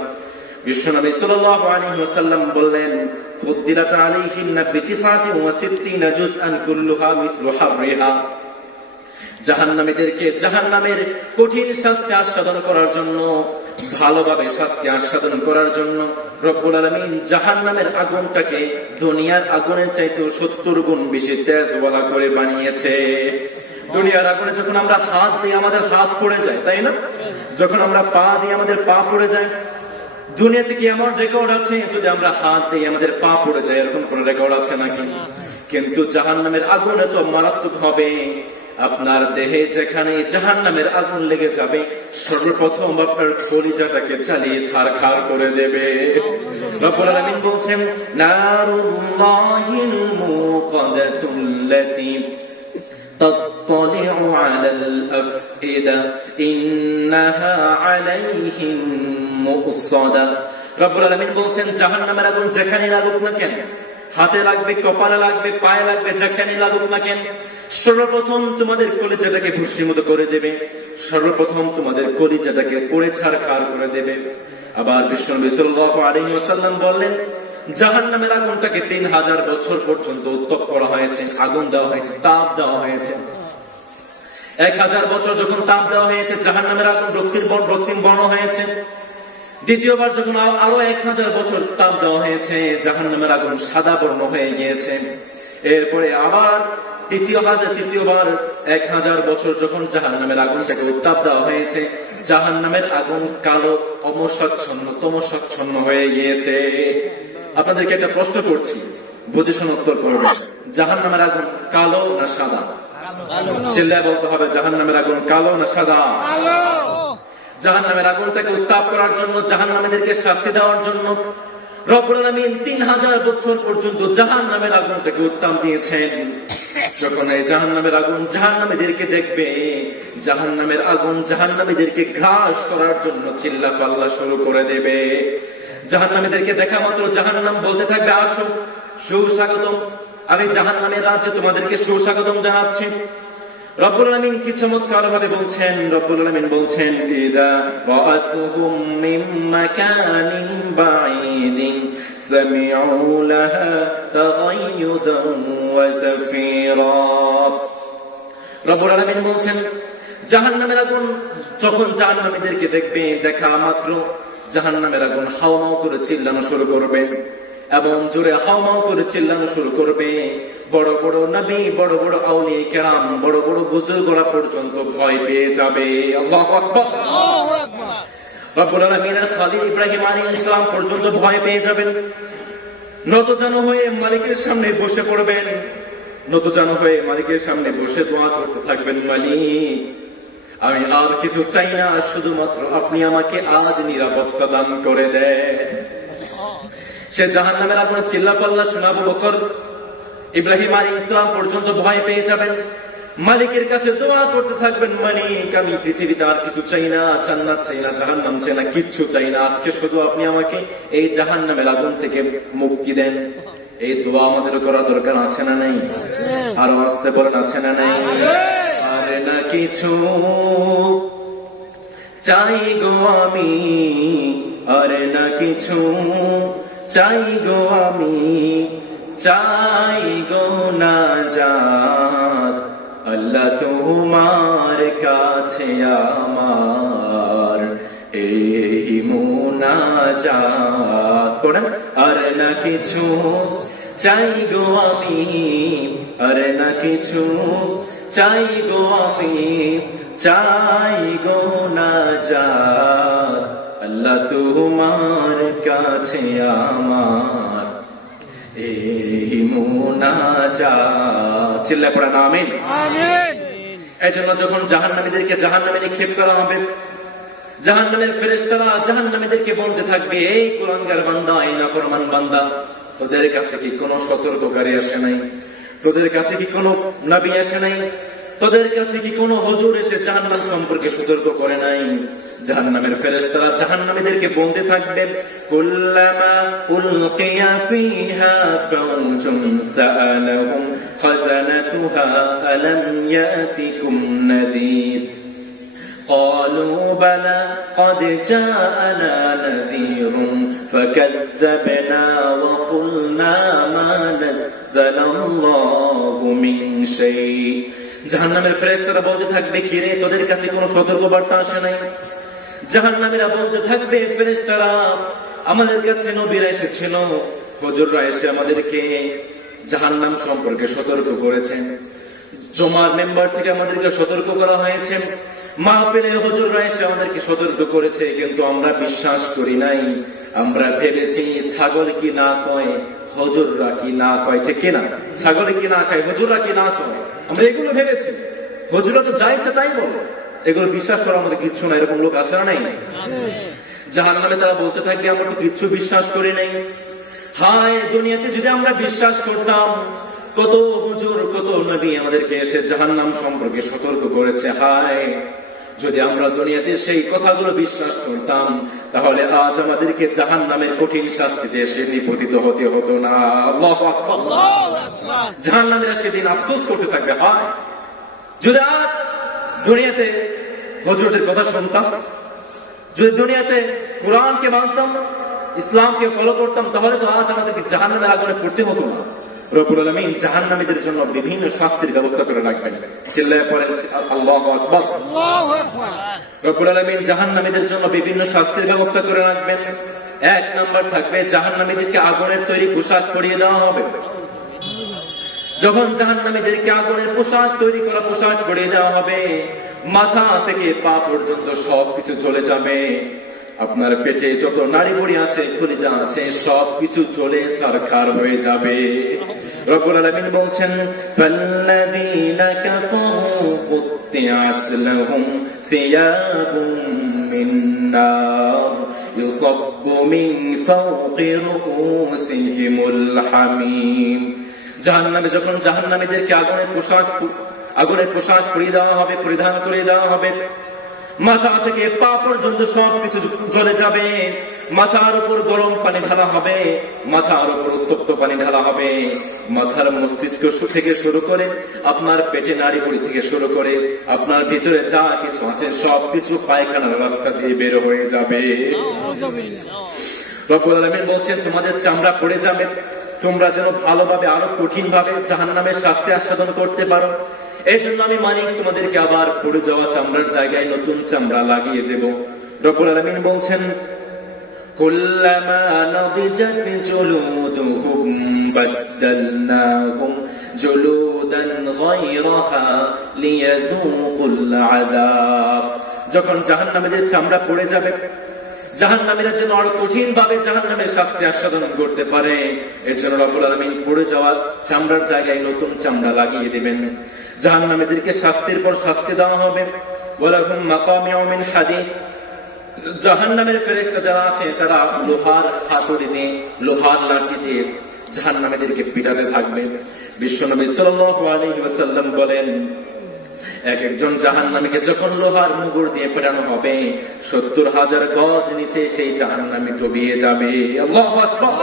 বিশ্বনবী সাল্লাল্লাহু আলাইহি ওয়াসাল্লাম বললেন, ফুদ্দিলাত আলাইহিন্না বি69 জুজআন কুল্লুহা মিসলু হাররিহা। জাহান্নামীদেরকে জাহান্নামের কঠিন শাস্তি আস্বাদন করার জন্য, ভালোভাবে শাস্তি আস্বাদন করার জন্য রব্বুল আলামিন জাহান্নামের আগুনটাকে দুনিয়ার আগুনের চাইতেও 70 গুণ বেশি তেজওয়ালা করে বানিয়েছে। দুনিয়ার আগুনে যখন আমরা হাত দিই আমাদের হাত পড়ে যায়, তাই না? যখন আমরা পা দিই আমাদের পা পড়ে যায়। দুনিয়াতে কি এমন রেকর্ড আছে যদি আমরা হাত দিই আমাদের পা পড়ে যায়, এরকম কোন রেকর্ড আছে নাকি? কিন্তু জাহান্নামের আগুন এত মারাত্মক হবে, আপনার দেহে যেখানে জাহান্নামের আগুন লেগে যাবে সর্বপ্রথম আপনার কলিজাটাকে চালিয়ে ছারখার করে দেবে। রব্বুল আলামিন বলছেন, নারুল্লাহিল মুকাদাতুল্লাতী তাত্তালিউ আলাল আফইদা ইন্নাহা আলাইহিম মুসাদা। রব্বুল আলামিন বলছেন, জাহান্নামের আগুন যেখানে লাগুক না কেন, হাতে লাগবে, কপালে লাগবে, পায়ে লাগবে, যেখানে লাগুক না কেন, সর্বপ্রথম তোমাদের কলিজাটাকে ভুসির মতো করে দেবে, সর্বপ্রথম তোমাদের কলিজাটাকে পুড়ে ছারখার করে দেবে। আবার বিশ্বনবী সাল্লাল্লাহু আলাইহি ওয়াসাল্লাম বললেন, জাহান্নামের আগুনটাকে 3000 বছর পর্যন্ত উত্তপ্ত করা হয়েছে, আগুন দেওয়া হয়েছে, তাপ দেওয়া হয়েছে। 1000 বছর যখন তাপ দেওয়া হয়েছে জাহান্নামের আগুন রক্তিম বর্ণ হয়েছে। দ্বিতীয়বার যখন আরো 1000 বছর তাপ দেওয়া হয়েছে জাহান্নামের আগুন সাদা বর্ণ হয়ে গিয়েছে। এরপরে আবার তৃতীয়বার 1000 বছর যখন জাহান্নামের আগুনটাকে উত্তাপ দেওয়া হয়েছে জাহান্নামের আগুন কালো তমস্বচ্ছন্ন হয়ে গিয়েছে। আপনাদেরকে একটা প্রশ্ন করছি, বুঝে শুনে উত্তর করবেন। জাহান্নামের আগুন কালো না সাদা? চিল্লায় বলতে হবে, জাহান্নামের আগুন কালো না সাদা? জাহান্নামের আগুনটাকে উত্তাপ করার জন্য, জাহান্নামীদেরকে শাস্তি দেওয়ার জন্য রব্বুল আলামিন 3000 বছর পর্যন্ত জাহান্নামের আগুনটাকে উত্তাপ দিয়েছেন। যখন এই জাহান্নামের আগুন জাহান্নামীদেরকে দেখবে, জাহান্নামের আগুন জাহান্নামীদেরকে গ্রাস করার জন্য চিল্লা পাল্লা শুরু করে দেবে। জাহান্নামীদেরকে দেখা মাত্র জাহান্নাম বলতে থাকবে, আসো, সুস্বাগতম, আমি জাহান্নামের রাজ্যে তোমাদেরকে সুস্বাগতম জানাচ্ছি। রব্বুল আলামিন কি চমৎকার ভাবে বলছেন, রব্বুল আলামিন বলছেন, ইদা রাআতুহুম মিন মাকানিন বাঈদিন সামিউ লাহা তাগায়ুদান ওয়া যাফীরা। রব্বুল আলামিন বলছেন, জাহান্নামের আগুন যখন জাহান্নামীদেরকে দেখবে, দেখা মাত্র জাহান্নামের আগুন হাওমাও করে চিল্লানো শুরু করবে, এবং জোরে হাওমাও করে চিল্লানো শুরু করবে। বড় বড় নবী, বড় বড় আউলিয়া কেরাম, বড় বড় বুজুর্গরা পর্যন্ত ভয় পেয়ে যাবে। আল্লাহু আকবার। রব্বুল আলামিনের খলিল ইব্রাহিম আলাইহিস সালাম পর্যন্ত ভয় পেয়ে যাবেন। নতজানু হয়ে মালিকের সামনে বসে পড়বেন, নতজানু হয়ে মালিকের সামনে বসে দোয়া করতে থাকবেন, মালিক আমি আর কিছু চাই না, শুধুমাত্র আপনি আমাকে আজ নিরাপত্তা দান করে দেন। সে জাহান্নামের আগুনে চিল্লাপাল্লা শোনাবো বকর ইব্রাহিম আলাইহিস সালাম পর্যন্ত ভয় পেয়ে যাবেন। মালিকের কাছে দোয়া করতে থাকবেন, মালিক আমি পৃথিবীতে আর কিছু চাই না, জান্নাত চাই না, জাহান্নাম চাই না, কিচ্ছু চাই না, আজকে শুধু আপনি আমাকে এই জাহান্নামের আগুন থেকে মুক্তি দেন। এই দোয়া আমাদের করা দরকার আছে না নাই? আরো আসতে বলেন, আছে না নাই? আরে না কিছু চাই গো আমি, আরে না কিছু চাই গো আমি, চাই গো নাজাত আল্লাহ তোমার কাছে আমার এই মুনাজাত করেন। আরে না কিছু চাই গো আমি, আরে না কিছু চাই গো আমি, চাই গো নাজাত আল্লাহ তোমার কাছে আমার এই মুনাজাত। চিল্লায় পড়েন আমিন। এই জন্য যখন জাহান্নামীদেরকে জাহান্নামে নিক্ষেপ করা হবে, জাহান্নামের ফেরেশতারা জাহান্নামীদেরকে বলতে থাকবে, এই কুলাঙ্গার বান্দা, এই নাফরমান বান্দা, তোদের কাছে কি কোনো সতর্ককারী আসে নাই? তোদের কাছে কি কোনো নবী আসে নাই? তোদের কাছে কি কোনো হুজুর এসে জাহান্নাম সম্পর্কে সতর্ক করে নাই? জাহান্নামের ফেরেশতারা জাহান্নামীদেরকে বলতে থাকবেন, কুল্লামা উলকিয়া ফিহা ফাউজুন সাআলাহুম খাযানাতুহা আলাম ইয়াতিকুম নাযীর قالوا بلى قد جاءنا نذير فكذبنا وقلنا ما نزل الله من شيء। জাহান্নামের ফেরেশতারা বলতে থাকবে, কি রে তোদের কাছে কোনো সতর্কবার্তা আসে নাই? জাহান্নামীরা বলতে থাকবে, ফেরেশতারা আমাদের কাছে নবীরা এসেছিল, হুজুররা এসে আমাদেরকে জাহান্নাম সম্পর্কে সতর্ক করেছেন, জমার মেম্বার থেকে আমাদেরকে সতর্ক করা হয়েছে, মাহফিলে হুজুররা এসে আমাদেরকে সতর্ক করেছে, কিন্তু আমরা বিশ্বাস করি নাই। আমরা ভেবেছি ছাগল কি না কয় হুজুররা কি না কয়, ঠিক কিনা? ছাগল কি না খায় হুজুররা কি না কয়, আমরা এগুলো ভেবেছি। হুজুররা তো যা ইচ্ছা তাই বলে, এগুলো বিশ্বাস করা আমাদের কিচ্ছু না। এরকম লোক আসে না নাই? জাহান্নামে তারা বলতে থাকবে, আমরা তো কিচ্ছু বিশ্বাস করি নাই। হায়, দুনিয়াতে যদি আমরা বিশ্বাস করতাম, কত হুজুর কত নবী আমাদেরকে এসে জাহান্নাম সম্পর্কে সতর্ক করেছে। হায়, যদি আমরা দুনিয়াতে সেই কথাগুলো বিশ্বাস করতাম, তাহলে আজ আমাদেরকে জাহান্নামের কঠিন শাস্তিতে এসে নিপতিত হতে হতো না। আল্লাহু আকবার। জাহান্নামীরা সেদিন আফসোস করতে থাকবে, হায়, যদি আজ দুনিয়াতে হুজুরদের কথা শুনতাম, যদি দুনিয়াতে কোরআনকে মানতাম, ইসলামকে ফলো করতাম, তাহলে তো আজ আমাদেরকে জাহান্নামের আগুনে পড়তে হতো না। রব্বুল আলামিন জাহান্নামীদের জন্য বিভিন্ন শাস্তির ব্যবস্থা করে রাখবেন। চিল্লায়ে পড়েন আল্লাহু আকবার। রব্বুল আলামিন জাহান্নামীদের জন্য বিভিন্ন শাস্তির ব্যবস্থা করে রাখবেন। এক নাম্বার থাকবে, জাহান্নামীদেরকে আগুনের তৈরি পোশাক পরিয়ে দেওয়া হবে। যখন জাহান্নামীদেরকে আগুনের পোশাক তৈরি করা পোশাক পরিয়ে দেওয়া হবে, মাথা থেকে পা পর্যন্ত সবকিছু চলে যাবে। আপনার পেটে যত নাড়ি ভুঁড়ি আছে, কলিজা আছে, সবকিছু চলে সারখার হয়ে যাবে। রব্বুল আলামিন বলছেন, ফাল্লাযীনা কাফারু কুত্তিআত লাহুম সিয়াবুম মিন নার ইউসাব্বু মিন ফাওকি রুউসিহিমুল হামীম। জাহান্নামে যখন জাহান্নামীদেরকে আগুনের পোশাক পরিয়ে দেওয়া হবে, পরিধান করে দেওয়া হবে, মাথা থেকে পা পর্যন্ত সবকিছু জ্বলে যাবে। মাথার উপর গরম পানি ঢালা হবে, মাথার উপর উত্তপ্ত পানি ঢালা হবে, মাথার মস্তিষ্ক থেকে শুরু করে আপনার পেটে নাড়িভুঁড়ি থেকে শুরু করে আপনার ভিতরে যা কিছু আছে সবকিছু পায়খানার রাস্তা দিয়ে বের হয়ে যাবে। রব্বুল আলামিন বলছেন, তোমাদের চামড়া পড়ে যাবে, তোমরা যেন ভালোভাবে আরো কঠিন ভাবে জাহান্নামের শাস্তি আস্বাদন করতে পারো। এই জন্য আমি মালিক তোমাদেরকে আবার পড়ে যাওয়া চামড়ার জায়গায় নতুন চামড়া লাগিয়ে দেব। রব্বুল আলামিন বলছেন, কুল্লামা নাদিজাত জুলুদুহুম বাদদালনাহুম জুলুদান গায়রাহা লিয়াযুকুল আযাব। যখন জাহান্নামীদের চামড়া পড়ে যাবে, জাহান্নামীরা যেন আরো কঠিন ভাবে জাহান্নামের শাস্তি আস্বাদন করতে পারে, এর জন্য রব্বুল আলামিন পড়ে যাওয়া চামড়ার জায়গায় নতুন চামড়া লাগিয়ে দিবেন। জাহান্নামীদেরকে শাস্তির পর শাস্তি দেওয়া হবে। ওয়ালাহুম মাকামিউ মিন হাদীদ। জাহান্নামের ফেরেশতা যারা আছে, তারা লোহার হাতুড়ি দিয়ে, লোহার লাঠি দিয়ে জাহান্নামীদেরকে পিটাতে থাকবে। বিশ্বনবী সাল্লাল্লাহু আলাইহি ওয়াসাল্লাম বলেন, এক একজন জাহান্নামীকে যখন লোহার মুগুর দিয়ে পেটানো হবে, 70,000 গজ নিচে সেই জাহান্নামী ডুবিয়ে যাবে। আল্লাহু আকবার।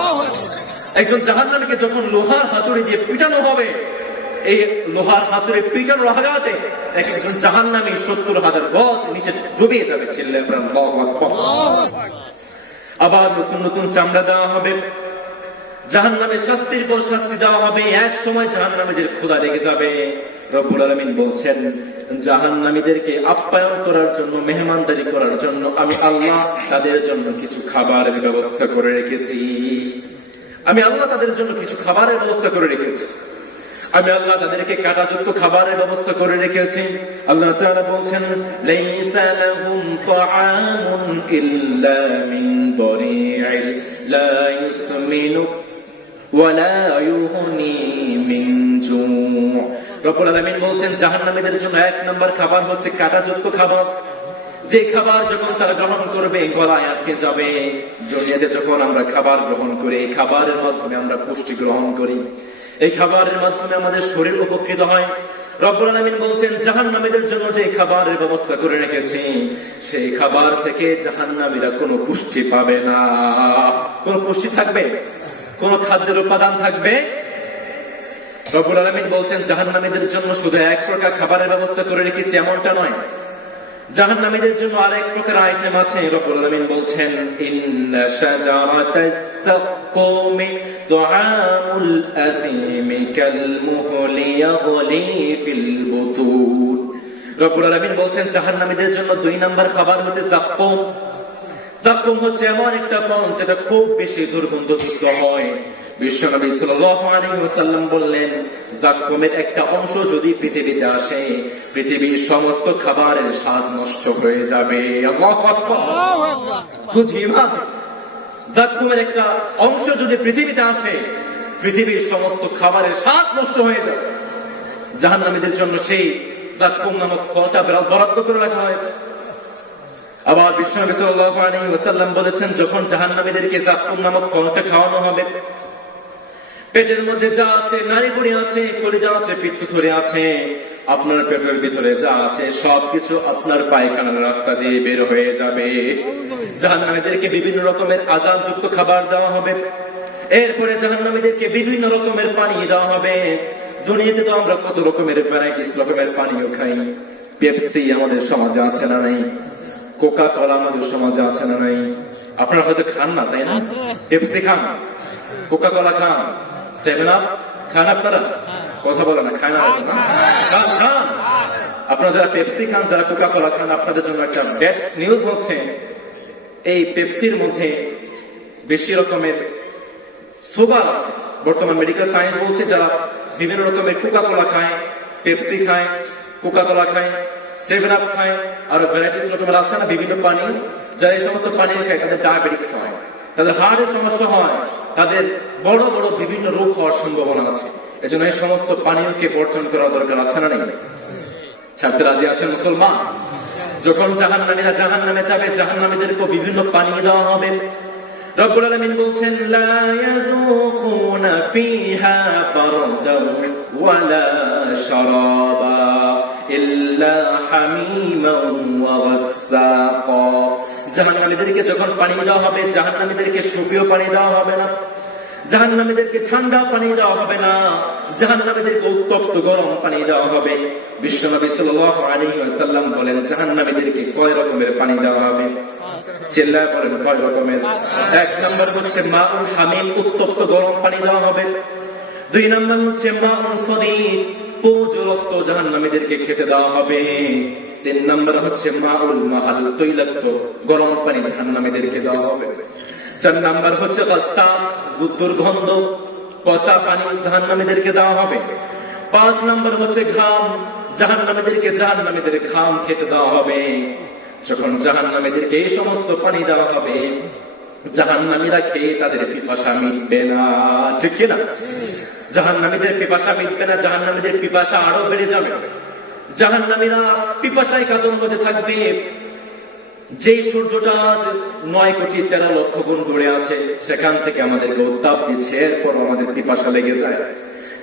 একজন জাহান্নামীকে যখন লোহার হাতুড়ি দিয়ে পিটানো হবে, এই লোহার হাতুড়ি পিটানোর আঘাতে এক একজন জাহান্নামী 70,000 গজ নিচে ডুবিয়ে যাবে। চিল্লায়ে পড়েন আল্লাহু আকবার। আবার নতুন নতুন চামড়া দেওয়া হবে, জাহান্নামের শাস্তির পর শাস্তি দেওয়া হবে। এক সময় জাহান্নামীদের ক্ষুধা লেগে যাবে। রব্বুল আলামিন বলছেন, জাহান্নামীদেরকে আপ্যায়ন করার জন্য, মেহমানদারি করার জন্য আমি আল্লাহ তাদের জন্য কিছু খাবারের ব্যবস্থা করে রেখেছি। আমি আল্লাহ তাদের জন্য কিছু খাবারের ব্যবস্থা করে রেখেছি। আমি আল্লাহ তাদেরকে কাঁটাযুক্ত খাবারের ব্যবস্থা করে রেখেছি। আল্লাহ তাআলা বলছেন, লাইসা লাহুম তাআমুন ইল্লা মিন দরি'in লা ইউসমিনু ওয়া লা ইউগনি মিন জু'। রব্বুল আলামিন বলছেন, জাহান্নামীদের জন্য এক নম্বর খাবার হচ্ছে কাঁটাযুক্ত খাবার। যে খাবার যখন তারা গ্রহণ করবে গলায় আটকে যাবে। দুনিয়াতে যখন আমরা খাবার গ্রহণ করি, এই খাবারের মাধ্যমে আমরা পুষ্টি গ্রহণ করি, এই খাবারের মাধ্যমে আমাদের শরীর উপকৃত হয়। রব্বুল আলামিন বলছেন, জাহান্নামীদের জন্য যে খাবারের ব্যবস্থা করে রেখেছি, সেই খাবার থেকে জাহান্নামীরা কোনো পুষ্টি পাবে না। কোনো পুষ্টি থাকবে? কোন খাদ্যের উপাদান থাকবে? রব্বুল আলামিন বলছেন, জাহান্নামীদের জন্য শুধু এক প্রকার খাবারের ব্যবস্থা করে রেখেছি এমনটা নয়, জাহান্নামীদের জন্য আরেক প্রকার আইটেম আছে। রব্বুল আলামিন বলছেন, ইন্না শাজারাতাস সাক্কুমি তুআমুল আযীমি কাল মুহলি ইয়াগলি ফিল বুতুন। রব্বুল আলামিন বলছেন, জাহান্নামীদের জন্য 2 নাম্বার খাবার হচ্ছে যাক্কুম। যাক্কুম হচ্ছে এমন একটা ফল যেটা খুব বেশি দুর্গন্ধযুক্ত হয়। বিশ্বনবী সাল্লাল্লাহু আলাইহি ওয়াসাল্লাম বললেন, যাক্কুমের একটা অংশ যদি পৃথিবীতে আসে, পৃথিবীর সমস্ত খাবারের স্বাদ নষ্ট হয়ে যাবে। আল্লাহু আকবার। বুঝিয়ে মাঝে যাক্কুমের একটা অংশ যদি পৃথিবীতে আসে, পৃথিবীর সমস্ত খাবারের স্বাদ নষ্ট হয়ে যাবে। জাহান্নামীদের জন্য সেই যাক্কুম নামক ফলটা বরাদ্দ করে রাখা হয়েছে। আবার বিশ্বনবী সাল্লাল্লাহু আলাইহি ওয়াসাল্লাম বলেছেন, যখন জাহান্নামীদেরকে যাক্কুম নামক ফলটা খাওয়ানো হবে, পেটের মধ্যে যা আছে, নাড়িভুঁড়ি আছে, কলিজা আছে, পিত্তথলি আছে, আপনার পেটের ভিতরে যা আছে সবকিছু আপনার পায়খানার রাস্তা দিয়ে বের হয়ে যাবে। জাহান্নামীদেরকে বিভিন্ন রকমের আযাবযুক্ত খাবার দেওয়া হবে। এরপরে জাহান্নামীদেরকে বিভিন্ন রকমের পানি দেওয়া হবে। দুনিয়াতে তো আমরা কত রকমের ভ্যারাইটিস রকমের পানীয় খাই। পেপসি আমাদের সমাজে আছে না নাই? কোকা কোলা আমাদের সমাজে আছে না নাই? আপনারা হয়তো খান না, তাই না? পেপসি খান, কোকা কোলা খান, 7 আপ খান। আপনারা কথা বলে না, খায় না? খান খান। আপনারা যারা পেপসি খান, যারা কোকা কোলা খান, আপনাদের জন্য একটা ব্যাড নিউজ হচ্ছে, এই পেপসির মধ্যে বেশি রকমের সুগার আছে। বর্তমান মেডিকেল সায়েন্স বলছে, যারা বিভিন্ন রকমের কোকা কোলা খায়, পেপসি খায়, কোকা কোলা খায়, 7 আপ খায়, আর ভ্যারাইটিস রকমের আছে না বিভিন্ন পানি, যারা এই সমস্ত পানি খায় তাদের ডায়াবেটিস হয়, তাদের হার্টের সমস্যা হয়, তাদের বড় বড় বিভিন্ন রোগ হওয়ার সম্ভাবনা আছে। এজন্য এই সমস্ত পানীয়কে বর্জন করা দরকার আছে না নেই? ছাড়তে রাজি আছেন মুসলমান? যখন জাহান্নামীরা জাহান্নামে যাবে, জাহান্নামীদেরকে বিভিন্ন পানীয় দেওয়া হবে। রব্বুল আলামিন বলছেন, লা ইয়াযুকুনা ফিহা বারদান ওয়ালা শারাবা ইল্লা হামিমান ওয়া গাসসাকা। জাহান্নামীদেরকে যখন পানি দেওয়া হবে, জাহান্নামীদেরকে সুপেয় পানি দেওয়া হবে না, জাহান্নামীদেরকে ঠান্ডা পানি দেওয়া হবে না, জাহান্নামীদেরকে উত্তপ্ত গরম পানি দেওয়া হবে। বিশ্বনবী সাল্লাল্লাহু আলাইহি ওয়াসাল্লাম বলেন, জাহান্নামীদেরকে কয় রকমের পানি দেওয়া হবে? চিল্লায় বলেন, কয় রকমের? 1 নম্বর হচ্ছে মাউল হামিম, উত্তপ্ত গরম পানি দেওয়া হবে। 2 নম্বর হচ্ছে মাউল সদীদ, পুজ রক্ত জাহান্নামীদেরকে খেতে দেওয়া হবে। 3 নম্বর হচ্ছে মাউল মাহাল, তৈলাক্ত গরম পানি জাহান্নামীদেরকে দেওয়া হবে। 4 নম্বর হচ্ছে গাসসাক, দুর্গন্ধ পচা পানি জাহান্নামীদেরকে দেওয়া হবে। 5 নম্বর হচ্ছে ঘাম, জাহান্নামীদের ঘাম খেতে দেওয়া হবে। যখন জাহান্নামীদেরকে এই সমস্ত পানি দেওয়া হবে, জাহান্নামীরা খেয়ে তাদের পিপাসা মিটবে না, ঠিক কিনা? জাহান্নামীদের পিপাসা মিটবে না, জাহান্নামীদের পিপাসা আরো বেড়ে যাবে। জাহান্নামীরা পিপাসায় কাতর হতে থাকবে। যে সূর্যটা আজ 9,13,00,000 গুণ দূরে আছে, সেখান থেকে আমাদেরকে উত্তাপ দিচ্ছে, এরপর আমাদের পিপাসা লেগে যায়।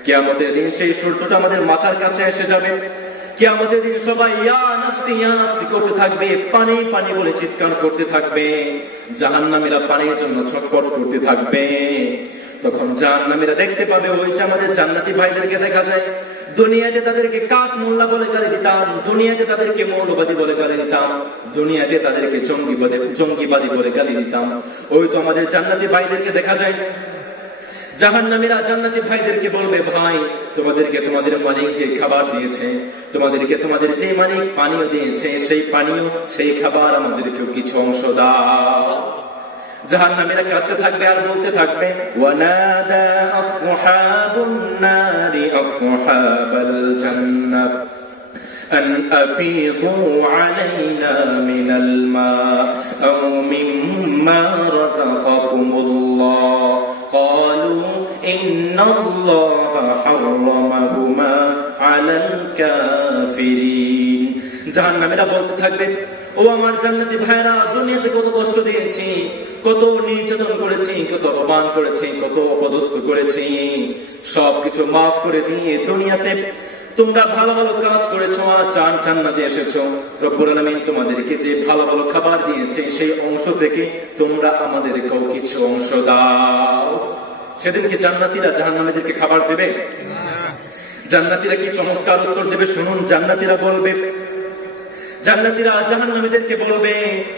কিয়ামতের দিন সেই সূর্যটা আমাদের মাথার কাছে এসে যাবে। কিয়ামতের দিন সবাই ইয়া নাফসি করতে থাকবে, পানি পানি বলে চিৎকার করতে থাকবে। জাহান্নামীরা পানির জন্য ছটফট করতে থাকবে। তখন জাহান্নামীরা দেখতে পাবে, ওই যে আমাদের জান্নাতি ভাইদেরকে দেখা যায়, দুনিয়াতে তাদেরকে কাক মোল্লা বলে গালি দিতাম, দুনিয়াতে তাদেরকে মৌলবাদী বলে গালি দিতাম, দুনিয়াতে তাদেরকে জঙ্গিবাদী বলে গালি দিতাম। ওই তো আমাদের জান্নাতি ভাইদেরকে দেখা যায়। জাহান্নামীরা জান্নাতি ভাইদেরকে বলবে, ভাই, তোমাদেরকে তোমাদের মালিক যে খাবার দিয়েছে, তোমাদেরকে তোমাদের যে মালিক পানীয় দিয়েছে, সেই পানীয় সেই খাবার আমাদেরকেও কিছু অংশ দাও। জাহান্নামীরা কাঁদতে থাকবে আর বলতে থাকবে, ওয়ানাদা আসহাবুন নারি আসহাবাল জান্নাহ আন আফিদু আলাইনা মিনাল মা আও মিম্মা রাযাকাকুমুল্লাহ ক্বালু ইন্নাল্লাহা হারামাহুমা আলাল কাফিরিন। জাহান্নামীরা বলতে থাকবে, ও আমার জান্নাতি ভাইরা, দুনিয়াতে কত কষ্ট দিয়েছি, কত নির্যাতন করেছি, কত অপমান করেছি, কত অপদস্থ করেছি, সবকিছু মাফ করে দিয়ে দুনিয়াতে তোমরা ভালো ভালো কাজ করেছো আর জান্নাতে এসেছো। রব্বুল আলামিন তোমাদেরকে যে ভালো ভালো খাবার দিয়েছে সেই অংশ থেকে তোমরা আমাদেরকেও কিছু অংশ দাও। সেদিন কি জান্নাতীরা জাহান্নামীদেরকে খাবার দেবে? জান্নাতীরা কি চমৎকার উত্তর দেবে শুনুন। জান্নাতীরা বলবে, জান্নাতীরা জাহান্নামীদেরকে বলবে,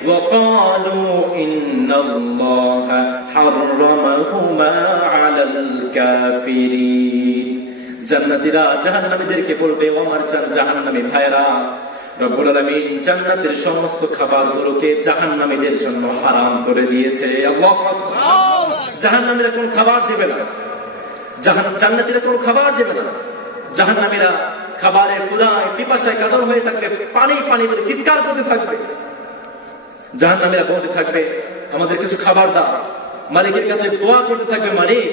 ওয়াকালু ইন্নাল্লাহা হারামাহুমা আলাল কাফিরিন। জান্নাতীরা জাহান্নামীদেরকে বলবে, ও আমার জাহান্নামী ভাইরা, রব্বুল আলামিন জান্নাতের সমস্ত খাবারগুলোকে জাহান্নামীদের জন্য হারাম করে দিয়েছে। আল্লাহু আকবার। জাহান্নামীরা কোন খাবার দেবে না, জান্নাতীরা কোন খাবার দেবে না। জাহান্নামীরা খাবারের ক্ষুধায় পিপাসায় কাতর হয়ে থাকবে, পানি পানি বলে চিৎকার করতে থাকবে। জাহান্নামীরা বলতে থাকবে, আমাদের কিছু খাবার দাও। মালিকের কাছে দোয়া করতে থাকবে, মালিক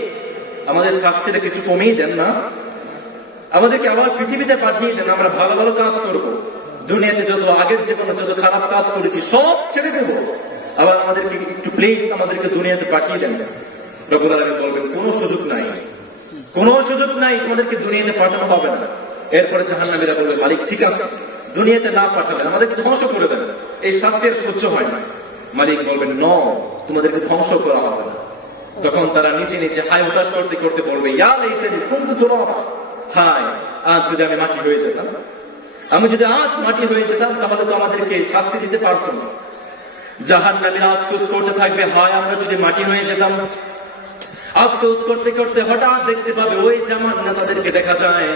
আমাদের শাস্তিটা কিছু কমিয়ে দেন না, আমাদেরকে আবার পৃথিবীতে পাঠিয়ে দেন, আমরা ভালো ভালো কাজ করব। দুনিয়াতে যত আগের জীবনে যত খারাপ কাজ করেছি সব ছেড়ে দেব, আবার আমাদেরকে একটু প্লিজ আমাদেরকে দুনিয়াতে পাঠিয়ে দেন। রব্বুল আলামিন বলবেন, কোনো সুযোগ নাই, কোনো সুযোগ নাই, তোমাদেরকে দুনিয়াতে পাঠানো হবে না। এরপরে জাহান্নামীরা বলবে, মালিক ঠিক আছে, দুনিয়াতে না পাঠালেন আমাদেরকে ধ্বংস করে দেন, এই শাস্তি আর সহ্য হয় না। মালিক বলবেন, ন, তোমাদেরকে ধ্বংস করা হবে না। তখন তারা নিচে নিচে হাই হুতাশ করতে করতে বলবে, ইয়া লাইতানি কুনতু তুরাবা, হায় আজ যদি আমি মাটি হয়ে যেতাম, আমি যদি আজ মাটি হয়ে যেতাম তাহলে তো আমাদেরকে শাস্তি দিতে পারতো না। জাহান্নামীরা আফসোস করতে থাকবে, হায় আমরা যদি মাটি হয়ে যেতাম। আফসোস করতে করতে হঠাৎ দেখতে পাবে ওই জামান নেতাদেরকে দেখা যায়,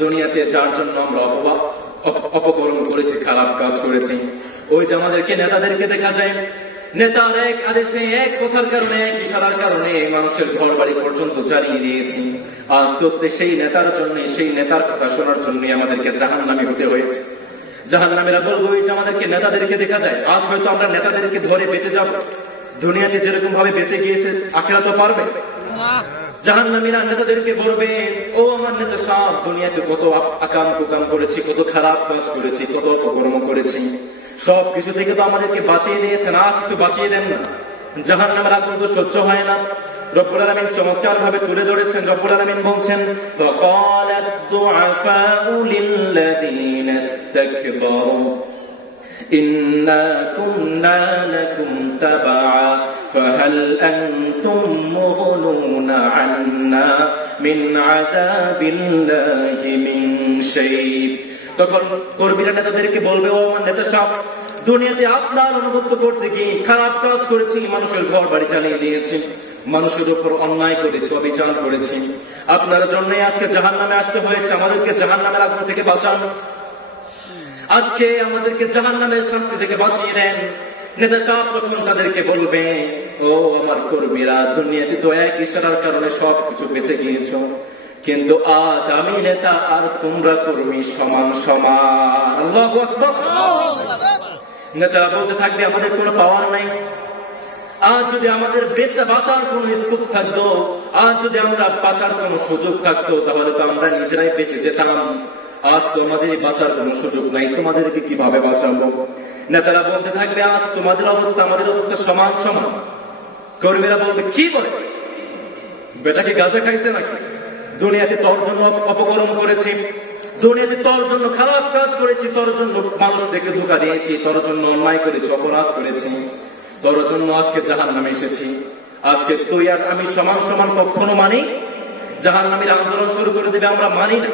দুনিয়াতে যার জন্য আমরা অপকর্ম করেছি, খারাপ কাজ করেছি, ওই যে আমাদেরকে নেতাদেরকে দেখা যায়, নেতার এক আদেশে এক কথার কারণে এক ইশারার কারণে মানুষের ঘর বাড়ি পর্যন্ত জ্বালিয়ে দিয়েছি। আজ তো সেই নেতার জন্য, সেই নেতার কথা শোনার জন্য আমাদেরকে জাহান্নামী হতে হয়েছে। জাহান্নামীরা বলবো, ওই যে আমাদেরকে নেতাদেরকে দেখা যায়, আজ হয়তো আমরা নেতাদেরকে ধরে বেঁচে যাব। দুনিয়াতে যেরকম ভাবে বেঁচে গিয়েছে আখিরাত তো পারবে। জাহান্নামীরা নেতাদেরকে বলবে, ও আমার নেতা সাহেব, দুনিয়াতে কত আকাম কুকাম করেছি, কত খারাপ কাজ করেছি, কত অপকর্ম করেছি, সব কিছু থেকে তো আমাদেরকে বাঁচিয়ে দিয়েছেন, আজ একটু বাঁচিয়ে দেন না। জাহান্নামের আগুন তো সহ্য হয় না। রব্বুল আলামিন চমৎকার ভাবে তুলে ধরেছেন। রব্বুল আলামিন বলছেন, ফাকালাত দুআফাউ লিল্লাযীনা ইসতাকবারু ইন্না কুন্না লাকুম তাবআ ফাহাল আনতুম মুগনুনা আন্না মিন আযাবিল্লাহি মিন শাই। তখন কর্মীরা নেতাদেরকে বলবে, ও আমার নেতা সাহেব, দুনিয়াতে আপনার অনুগত করতে গিয়ে খারাপ কাজ করেছি, মানুষের ঘর বাড়ি জ্বালিয়ে দিয়েছি, মানুষের উপর অন্যায় করেছি, অবিচার করেছি, আপনার জন্যই আজকে জাহান্নামে আসতে হয়েছে, আমাদেরকে জাহান্নামের আগুন থেকে বাঁচান, আজকে আমাদেরকে জাহান্নামের শাস্তি থেকে বাঁচিয়ে দেন। নেতা সাহেব তখন তাদেরকে বলবে, ও আমার কর্মীরা, দুনিয়াতে তো এক ইশারার কারণে সব কিছু বেঁচে গিয়েছ, কিন্তু আজ আমি নেতা আর তোমরা কর্মী সমান সমান। আল্লাহু আকবার। নেতারা বলতে থাকবে, আমাদের কোনো পাওয়ার নাই, আজ যদি আমাদের বেঁচে বাঁচার কোন স্কোপ থাকতো, আজ যদি আমরা বাঁচার কোন সুযোগ থাকতো, তাহলে তো আমরা নিজেরাই বেঁচে যেতাম। আজ তো আমাদের বাঁচার কোন সুযোগ নাই, তোমাদেরকে কিভাবে বাঁচাবো? নেতারা বলতে থাকবে, আজ তোমাদের অবস্থা আমাদের অবস্থা সমান সমান। কর্মীরা বলবে, কি বলে, বেটা কি গাঁজা খাইছে নাকি? দুনিয়াতে তোর জন্য অপকর্ম করেছি, দুনিয়াতে তোর জন্য খারাপ কাজ করেছি, তোর জন্য মানুষদেরকে ধোঁকা দিয়েছি, তোর জন্য অন্যায় করেছি, অপরাধ করেছি, তোর জন্য আজকে জাহান্নামে এসেছি। আজকে তুই আর আমি সমান সমান কখনো মানি? জাহান্নামীর আন্দোলন শুরু করে দেবে, আমরা মানি না।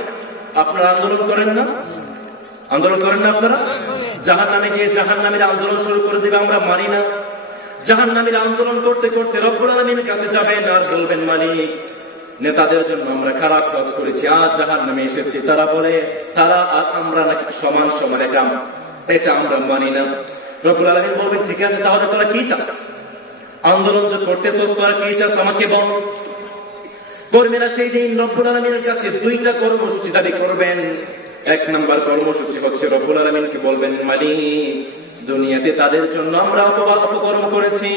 আপনারা আন্দোলন করেন না? আন্দোলন করেন না আপনারা? জাহান্নামে গিয়ে জাহান্নামীর আন্দোলন শুরু করে দেবে, আমরা মানি না। জাহান্নামীর আন্দোলন করতে করতে রব্বুল আলামিনের কাছে যাবেন আর বলবেন, মালিক, নেতাদের জন্য আমরা খারাপ কাজ করেছি, আজ জাহান্নামে এসেছি। তারা বলে, তারা আর আমরা নাকি সমান সমান, এটা আমরা মানি না। রব্বুল আলামিন বলবেন, ঠিক আছে, তাহলে তোরা কি চাস? আন্দোলন যে করতেছস তো আর কি চাস আমাকে বল। কর্মীরা সেই দিন রব্বুল আলামিনের কাছে দুইটা কর্মসূচি দাবি করবেন। এক নাম্বার কর্মসূচি হচ্ছে রব্বুল আলামিনকে বলবেন, মালিক দুনিয়াতে তাদের জন্য আমরা অপকর্ম করেছি,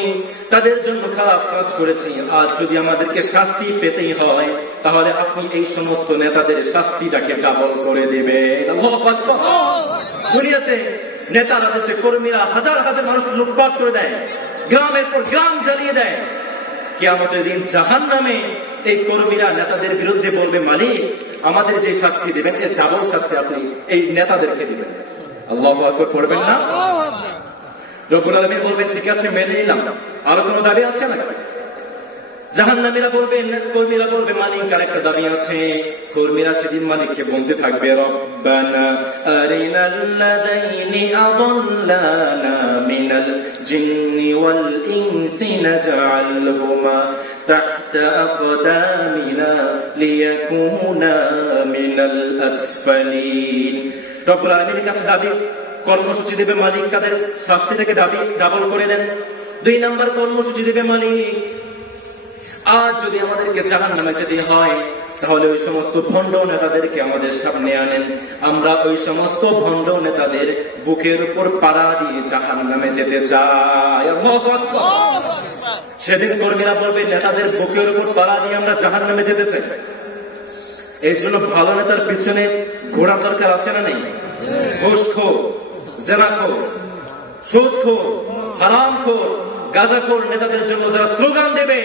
তাদের জন্য খারাপ কাজ করেছি, আজ যদি আমাদেরকে শাস্তি পেতেই হয় তাহলে আপনি এই সমস্ত নেতাদের শাস্তিটাকে ডাবল করে দেবেন। আল্লাহু আকবার। দুনিয়াতে নেতারা, দেশে কর্মীরা হাজার হাজার মানুষ লুটপাট করে দেয়, গ্রামের পর গ্রাম জ্বালিয়ে দেয়। কিয়ামতের দিন জাহান্নামে এই কর্মীরা নেতাদের বিরুদ্ধে বলবে, মালিক আমাদের যে শাস্তি দিবেন এর ডাবল শাস্তি আপনি এই নেতাদেরকে দিবেন। আল্লাহু আকবার পড়বেন না? রব্বুল আলামিন বলবেন, ঠিক আছে মেনে নিলাম, আরো কোনো দাবি আছে না? জাহান্নামীরা বলবেন, কর্মীরা বলবে, মালিক আর একটা দাবি আছে। কর্মীরা সেদিন মালিককে বলতে থাকবে, রব্বানা আরিনাল লাযাইনি আদাল্লানা মিনাল জিন্নি ওয়াল ইনসি নাজআলহুমা তাহতা আকদামিনা লিয়াকুনা মিনাল আসফালিন। রব্বুল আলামিনের কাছে দাবি কর্মসূচি দেবে, মালিক তাদের শাস্তিটাকে ডাবল করে দেন। দুই নাম্বার কর্মসূচি দেবে, মালিক আজ যদি আমাদেরকে জাহান্নামে যেতে হয় তাহলে ওই সমস্ত ভণ্ড নেতাদেরকে আমাদের সামনে আনেন, আমরা ওই সমস্ত ভণ্ড নেতাদের বুকের উপর পাড়া দিয়ে জাহান্নামে যেতে চাই। সেদিন কর্মীরা বলবে, নেতাদের বুকের উপর পাড়া দিয়ে আমরা জাহান্নামে যেতে চাই। এই জন্য ভালো নেতার পিছনে ঘোরার দরকার আছে না নেই? ঘুষখোর, জেনাখোর, সুদখোর, হারামখোর, গাঁজাখোর নেতাদের জন্য যারা স্লোগান দেবে,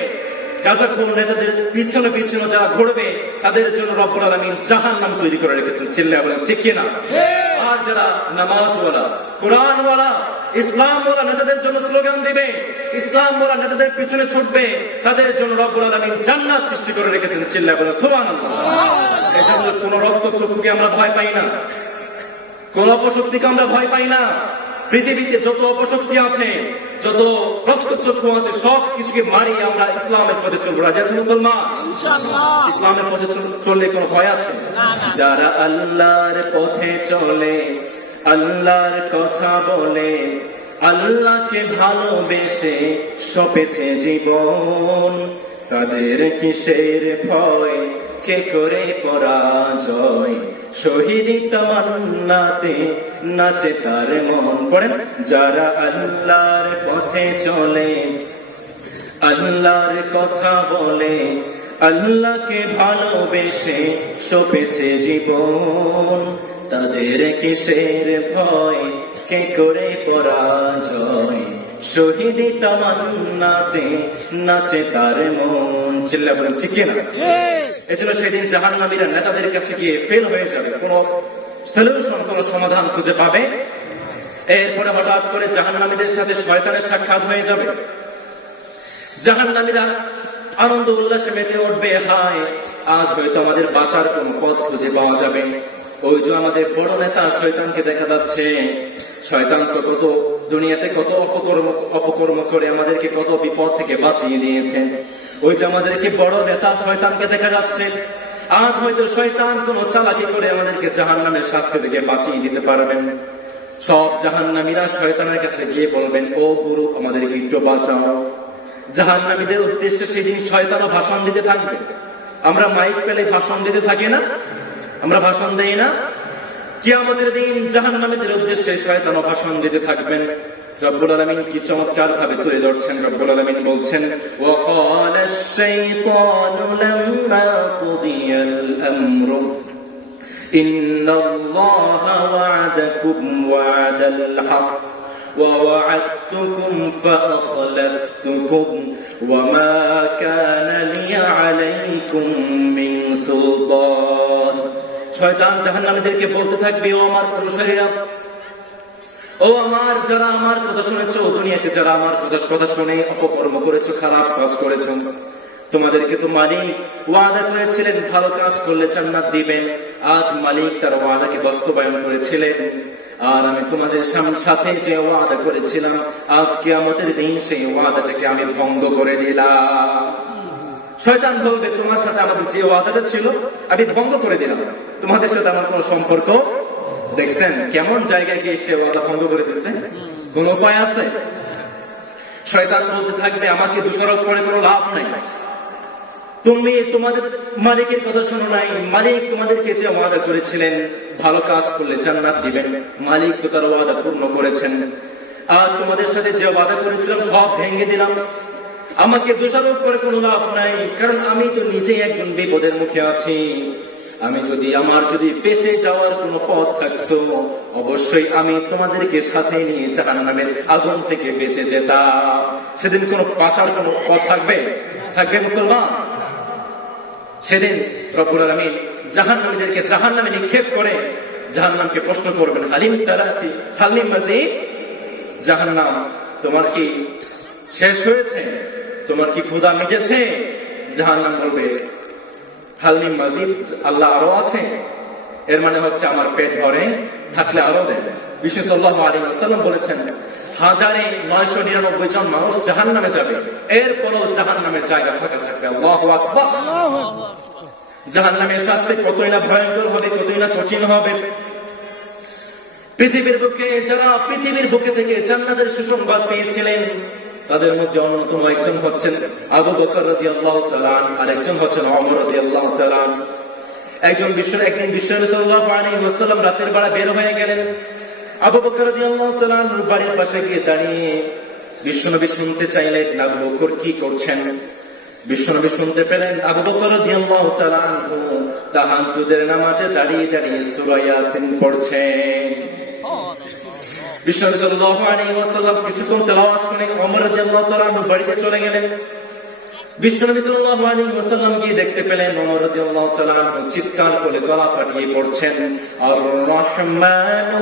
গাঁজাখোর নেতাদের পিছনে পিছনে যারা ঘুরবে, তাদের জন্য রব্বুল আলামিন জাহান্নাম তৈরি করে রেখেছেন। চিল্লায়া বলেন ঠিক কিনা? আর যারা নামাজওয়ালা, কোরআনওয়ালা, ইসলামওয়ালা নেতাদের জন্য স্লোগান দিবে, ইসলামওয়ালা নেতাদের পিছনে ছুটবে, তাদের জন্য রব্বুল আলামিন জান্নাত সৃষ্টি করে রেখেছেন। চিল্লায়া বলেন সুবহানাল্লাহ। এজন্য কোন রক্তচক্ষুকে আমরা ভয় পাই না, কোন অপশক্তিকে আমরা ভয় পাই না। পৃথিবীতে যত অপশক্তি আছে, যত রক্তচক্ষু আছে, সব কিছুকে মারিয়ে আমরা ইসলামের পথে চলবো। রাজি আছেন মুসলমান? ইসলামের পথে চললে কোনো ভয় আছে? যারা আল্লাহর পথে চলে, আল্লাহর কথা বলে, আল্লাহকে ভালোবেসে সপেছে জীবন, তাদের কিসের ভয়, কে করে পরাজয়, শহীদ তামান্নাতে নাচে তার মন। পড়েন, যারা আল্লাহর পথে চলে, আল্লাহর কথা বলে, আল্লাহকে ভালোবেসে সপেছে জীবন, তাদের কিসের ভয়, কে করে পরাজয়, শহীদ তামান্নাতে নাচে তার মন। চিল্লা বলেন ঠিক কিনা? এজন্য সেদিন জাহান্নামীরা নেতাদের কাছে গিয়ে ফেল হয়ে যাবে, কোন সলিউশন, কোন সমাধান খুঁজে পাবে। এরপরে হঠাৎ করে জাহান্নামীদের সাথে শয়তানের সাক্ষাৎ হয়ে যাবে। জাহান্নামীরা আনন্দ উল্লাসে মেতে উঠবে, হায় আজ হয়তো আমাদের বাঁচার কোন পথ খুঁজে পাওয়া যাবে। ওই যে আমাদের বড় নেতা শয়তানকে দেখা যাচ্ছে, শয়তান তো কত দুনিয়াতে কত অপকর্ম করে আমাদেরকে কত বিপদ থেকে বাঁচিয়ে দিয়েছেন। ওই যে আমাদেরকে বড় নেতা শয়তানকে দেখা যাচ্ছে, আজ হয়তো শয়তান কোন চালাকি করে আমাদেরকে জাহান্নামের শাস্তি থেকে বাঁচিয়ে দিতে পারবেন। সব জাহান্নামীরা শয়তানের কাছে গিয়ে বলবেন, ও গুরু আমাদেরকে একটু বাঁচাও। জাহান্নামীদের উদ্দেশ্যে সেদিন শয়তানও ভাষণ দিতে থাকবে। আমরা মাইক পেলে ভাষণ দিতে থাকি না? আমরা ভাষণ দেই না? কিয়ামতের দিন জাহান্নামীদের উদ্দেশ্যে শয়তানও ভাষণ দিতে থাকবেন। রব্বুল আলামিন কি চমৎকার ভাবে তুলে ধরছেন। রব্বুল আলামিন বলছেন, ওয়াকাল আশ-শাইতানু লাম্মা কুদিয়াল আমরু ইন্নাল্লাহা ওয়া'আদাকুম ওয়া'দাল হক ووعدتكم فأخلفتكم وما كان لي عليكم من سلطان। শয়তান জাহান্নামীদেরকে বলতে থাকবে, ও আমার অনুসারীরা, ও আমার যারা আমার কথা শুনেছো, দুনিয়াতে যারা আমার কথা শুনে অপকর্ম করেছো, খারাপ কাজ করেছো, তোমাদেরকে তো মালিক ওয়াদা করেছিলেন ভালো কাজ করলে জান্নাত দিবেন। আজ মালিক তার ওয়াদাকে বাস্তবায়ন করেছিলেন, আর আমি তোমাদের সাথে যে ওয়াদা করেছিলাম, আজ কিয়ামতের দিন সেই ওয়াদাটাকে আমি ভঙ্গ করে দিলাম। শয়তান বলবে, তোমার সাথে আমাদের যে ওয়াদাটা ছিল আমি ভঙ্গ করে দিলাম, তোমাদের সাথে আমার কোনো সম্পর্ক। দেখছেন কেমন জায়গায় গিয়ে সে ওয়াদা ভঙ্গ করে দিচ্ছে? কোন উপায় আছে? শয়তান বলতে থাকবে আমাকে দোষারোপ করে কোনো লাভ নাই, তুমি তোমাদের মালিকের কথা শোনো নাই, মালিক তোমাদেরকে যে ওয়াদা করেছিলেন ভালো কাজ করলে জান্নাত দিবেন, মালিক তো তার ওয়াদা পূর্ণ করেছেন, আর তোমাদের সাথে যে ওয়াদা করেছিলাম সব ভেঙে দিলাম, আমাকে দোষারোপ করে কোনো লাভ নাই, কারণ আমি তো নিজেই একজন বিপদের মুখে আছি। আমার যদি বেঁচে যাওয়ার কোনো পথ থাকতো অবশ্যই আমি তোমাদেরকে সাথে নিয়ে জাহান্নামের আগুন থেকে বেঁচে যেতাম। সেদিন কোনো বাঁচার কোনো পথ থাকবে মুসলমান? সেদিন রব্বুল আলামিন জাহান্নামীদেরকে জাহান্নামে নিক্ষেপ করে জাহান্নামকে প্রশ্ন করবেন, হালিম তারাতি হালিম মাজিদ, জাহান্নাম তোমার কি শেষ হয়েছে, তোমার কি ক্ষুধা মিটেছে? জাহান্নাম বলবে হালিম মাজিদ, আল্লাহ আরো আছে। এর মানে হচ্ছে আমার পেট ভরে থাকলে আরো দেন। বিষ্ণু সাল্লাল্লাহু আলাইহি ওয়াসাল্লাম বলেছেন 1999 জন মানুষ জাহান্নামে যাবে, এরপরও জাহান্নামের জায়গা ফাঁকা থাকবে। আল্লাহু আকবার। জাহান্নামের শাস্তি কতই না ভয়ঙ্কর হবে, কতই না কঠিন হবে। পৃথিবীর বুকে থেকে জান্নাতের সুসংবাদ পেয়েছিলেন, তাদের মধ্যে অন্যতম একজন হচ্ছেন আবু বকর রাদিয়াল্লাহু তাআলা, আর একজন হচ্ছেন ওমর রাদিয়াল্লাহু তাআলা। একদিন বিশ্বনবী সাল্লাল্লাহু আলাইহি ওয়াসাল্লাম রাতের বেলা বের হয়ে গেলেন। আবু বকর রাদিয়াল্লাহু তাআলা বাড়ির পাশে গিয়ে দাঁড়িয়ে বিশ্বনবী শুনতে চাইলেন আবু বকর কি করছেন। বিশ্বনবী শুনতে পেলেন আবু বকর রাদিয়াল্লাহু তাআলা তাহাজ্জুদের নামাজে দাঁড়িয়ে দাঁড়িয়ে সূরা ইয়াসিন পড়ছেন। বিশ্বনবী সাল্লাল্লাহু আলাইহি ওয়াসাল্লাম কিছুক্ষণ তেলাওয়াত শুনে ওমর রাদিয়াল্লাহু তাআলা বাড়িতে চলে গেলেন। বিশ্বনবী সাল্লাল্লাহু আলাইহি ওয়াসাল্লাম গিয়ে দেখতে পেলেন ওমর রাদিয়াল্লাহু তাআলা চিৎকার করে গলা ফাটিয়ে পড়ছেন, আর রহমানু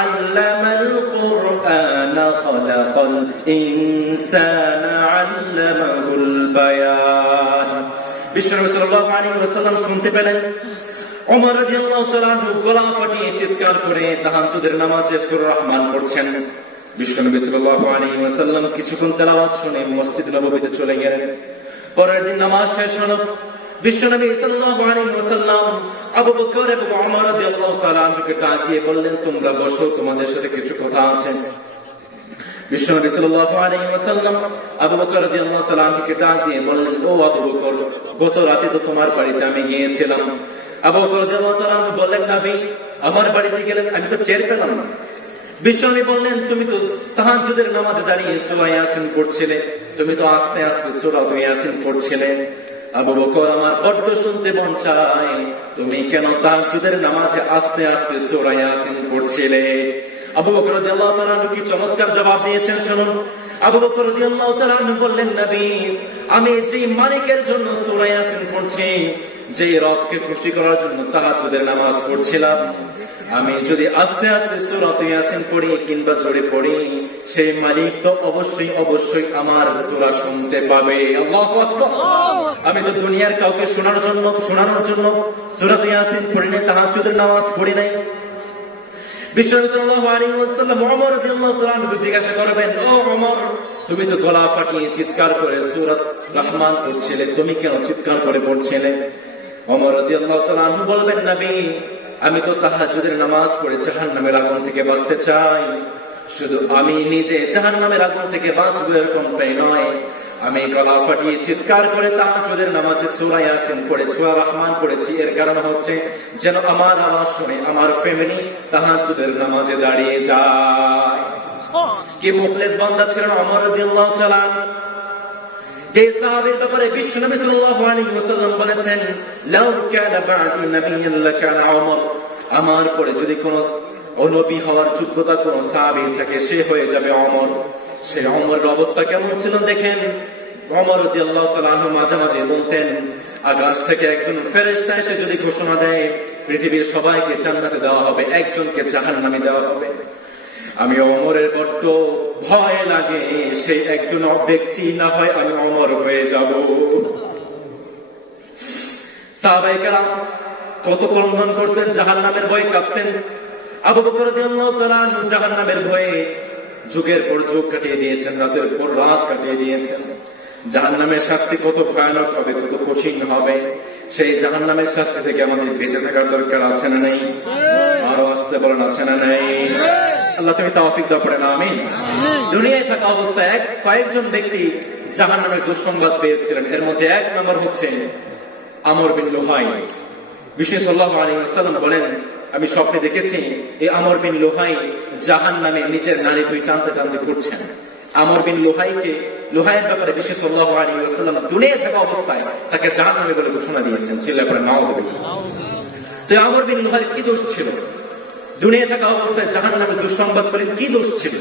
আল্লামাল কুরআনা খালাকাল ইনসানা আল্লামাহুল বায়ান। বিশ্বনবী সাল্লাল্লাহু আলাইহি ওয়াসাল্লাম শুনতে পেলেন ওমর রাদিয়াল্লাহু তাআলা গলা ফাটিয়ে চিৎকার করে তাহাজ্জুদের নামাজে সূরা রহমান পড়ছেন। বিশ্বনবী সাল্লাল্লাহু আলাইহি ওয়াসাল্লাম কিছুক্ষণ তেলাওয়াত শুনে মসজিদ নববীতে চলে গেলেন। পরের দিন নামাজ শেষ হলো, বিশ্বনবী সাল্লাল্লাহু আলাইহি ওয়াসাল্লাম আবু বকর এবং ওমর রাদিয়াল্লাহু তাআলা আনহুকে ডাক দিয়ে বললেন, তোমরা বসো, তোমাদের সাথে কিছু কথা আছে। বিশ্বনবী সাল্লাল্লাহু আলাইহি ওয়াসাল্লাম আবু বকর রাদিয়াল্লাহু তাআলা আনহুকে ডাক দিয়ে বললেন, ও আবু বকর, গত রাতে তো তোমার বাড়িতে আমি গিয়েছিলাম। আবু বকর রাদিয়াল্লাহু তাআলা আনহু বললেন, নবী আমার বাড়িতে গেলেন, আমি তো টের পেলাম না। বিশ্বনবী বললেন, তুমি তো তাহাজ্জুদের নামাজে দাঁড়িয়ে সূরা ইয়াসিন পড়ছিলে, তুমি তো আস্তে আস্তে সূরা ইয়াসিন পড়ছিলে। আবু বকর, আমার বড্ড শুনতে মন চায়, তুমি কেন তাহাজ্জুদের নামাজে আস্তে আস্তে সূরা ইয়াসিন পড়ছিলে? আবু বকর রাদিয়াল্লাহু তাআলা কি চমৎকার জবাব দিয়েছেন শুনুন। আবু বকর রাদিয়াল্লাহু তাআলা বললেন, নবী আমি যে মালিকের জন্য সূরা ইয়াসিন পড়ছি, যে রবকে খুশি করার জন্য তাহাজ্জুদের নামাজ পড়ছিলাম, আমি যদি আস্তে আস্তে সূরা ইয়াসিন পড়ি কিংবা জোরে পড়ি, সেই মালিক তো অবশ্যই আমার সূরা শুনতে পাবে। আল্লাহু আকবার। আমি তো দুনিয়ার কাউকে শোনানোর জন্য সূরা ইয়াসিন পড়ি নাই, তাহাজ্জুদের নামাজ পড়ি নাই। বিশ্বনবী সাল্লাল্লাহু আলাইহি ওয়াসাল্লাম ওমর রাদিয়াল্লাহু তাআলা আনহুকে জিজ্ঞাসা করবেন, ও ওমর, তুমি তো গলা ফাটিয়ে চিৎকার করে সূরা রহমান পড়ছিলে, তুমি কেন চিৎকার করে পড়ছিলে? ওমর রাদিয়াল্লাহু তাআলা আনহু বলবেন, নবী আমি তো তাহাজ্জুদের নামাজ পড়ে জাহান্নামের আগুন থেকে বাঁচতে চাই। শুধু আমি নিজে জাহান্নামের আগুন থেকে বাঁচবো এরকমটাই নয়, আমি গলা ফাটিয়ে চিৎকার করে তাহাজ্জুদের নামাজে সূরা ইয়াসিন পড়ে সূরা রহমান পড়েছি। এর কারণ হচ্ছে যেন আমার আওয়াজ শুনে আমার ফ্যামিলি তাহাজ্জুদের নামাজে দাঁড়িয়ে যায়। কি মুখলেস বান্দা ছিলেন ওমর রাদিয়াল্লাহু তাআলা। যে সাহাবীর ব্যাপারে বিশ্বনবী সাল্লাল্লাহু আলাইহি ওয়াসাল্লাম বলেছেন, লাউ কানা বা'দি নাবিয়্যান লাকানা ওমর, আমার পরে যদি কোন নবী হওয়ার যোগ্যতা কোন সাহাবীর থাকে সে হয়ে যাবে ওমর। সেই ওমরের অবস্থা কেমন ছিল দেখেন। ওমর রাদিয়াল্লাহু তাআলা আনহু মাঝে মাঝে বলতেন, আকাশ থেকে একজন ফেরেশতা এসে যদি ঘোষণা দেয় পৃথিবীর সবাইকে জান্নাতে দেওয়া হবে, একজনকে জাহান্নামে দেওয়া হবে, আমি ওমরের বড্ড ভয় লাগে সেই একজন ব্যক্তি না হয় আমি ওমর হয়ে যাব। সাহাবায়ে কেরাম কত ক্রন্দন করতেন, জাহান্নামের ভয়ে কাঁপতেন। আবু বকর রাদিয়াল্লাহু তাআলা জাহান্নামের ভয়ে যুগের পর যুগ কাটিয়ে দিয়েছেন, রাতের পর রাত কাটিয়ে দিয়েছেন। জাহান্নামের শাস্তি কত ভয়ানক হবে, কত কঠিন হবে, সেই জাহান্নামের শাস্তি থেকে আমাদের বেঁচে থাকার দরকার আছে না নেই? আরো আসতে বলেন, আছে না নেই? আল্লাহ তুমি তৌফিক দাও, পড়েন আমিন। দুনিয়ায় থাকা অবস্থায় কয়েকজন ব্যক্তি জাহান্নামের দুঃসংবাদ পেয়েছিলেন। এর মধ্যে এক নম্বর হচ্ছে আমর বিন লুহাই। বিশ্বনবী সাল্লাল্লাহু আলাইহি ওয়াসাল্লাম বলেন, আমি স্বপ্নে দেখেছি এই আমর বিন লুহাই জাহান্নামে নিজের নাড়ি ভুঁড়ি টানতে টানতে ঘুরছেন। আমর বিন লুহাইয়ের ব্যাপারে বিশ্বনবী সাল্লাল্লাহু আলাইহি ওয়াসাল্লাম দুনিয়ায় থাকা অবস্থায় তাকে জাহান্নামে বলে ঘোষণা দিয়েছেন। চিল্লায়ে পড়েন নাউযুবিল্লাহ। তো আমর বিন লুহাইয়ের কি দোষ ছিল? দুনিয়ায় থাকা অবস্থায় জাহান্নামে দুঃসংবাদ পেলেন, কি দোষ ছিল?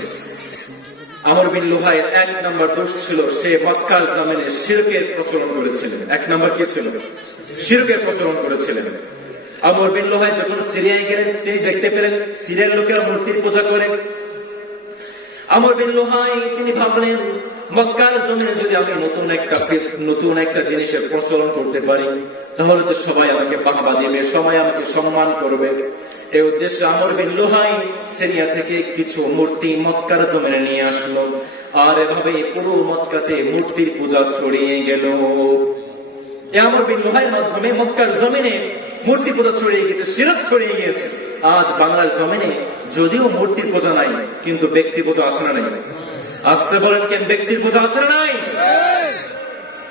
আমর বিন লুহাইয়ের এক নম্বর দোষ ছিল, সে মক্কার জমিনে শিরকের প্রচলন করেছিলেন। এক নম্বর কি ছিল? শিরকের প্রচলন করেছিলেন। আমর বিন লুহাই যখন সিরিয়ায় গেলেন, তিনি দেখতে পেলেন সিরিয়ার লোকেরা মূর্তির পূজা করে। আমর বিন লুহাই তিনি ভাবলেন, মক্কার জমিনে যদি আমি নতুন একটা জিনিসের প্রচলন করতে পারি, তাহলে তো সবাই আমাকে বাহবা দিবে, সবাই আমাকে সম্মান করবে। এই উদ্দেশ্যে আমর বিন লুহাই সিরিয়া থেকে কিছু মূর্তি মক্কার জমিনে নিয়ে আসলো, আর এভাবে পুরো মক্কাতে মূর্তির পূজা ছড়িয়ে গেল। আমর বিন লুহাইয়ের মাধ্যমে মক্কার জমিনে মূর্তি পূজা ছড়িয়ে গেছে, শিরক ছড়িয়ে গিয়েছে। আজ বাংলার জমিনে যদিও মূর্তির পূজা নাই, কিন্তু ব্যক্তি পূজা আছে না নাই? আসতে বলেন, কেন ব্যক্তির পূজা আছে না নাই?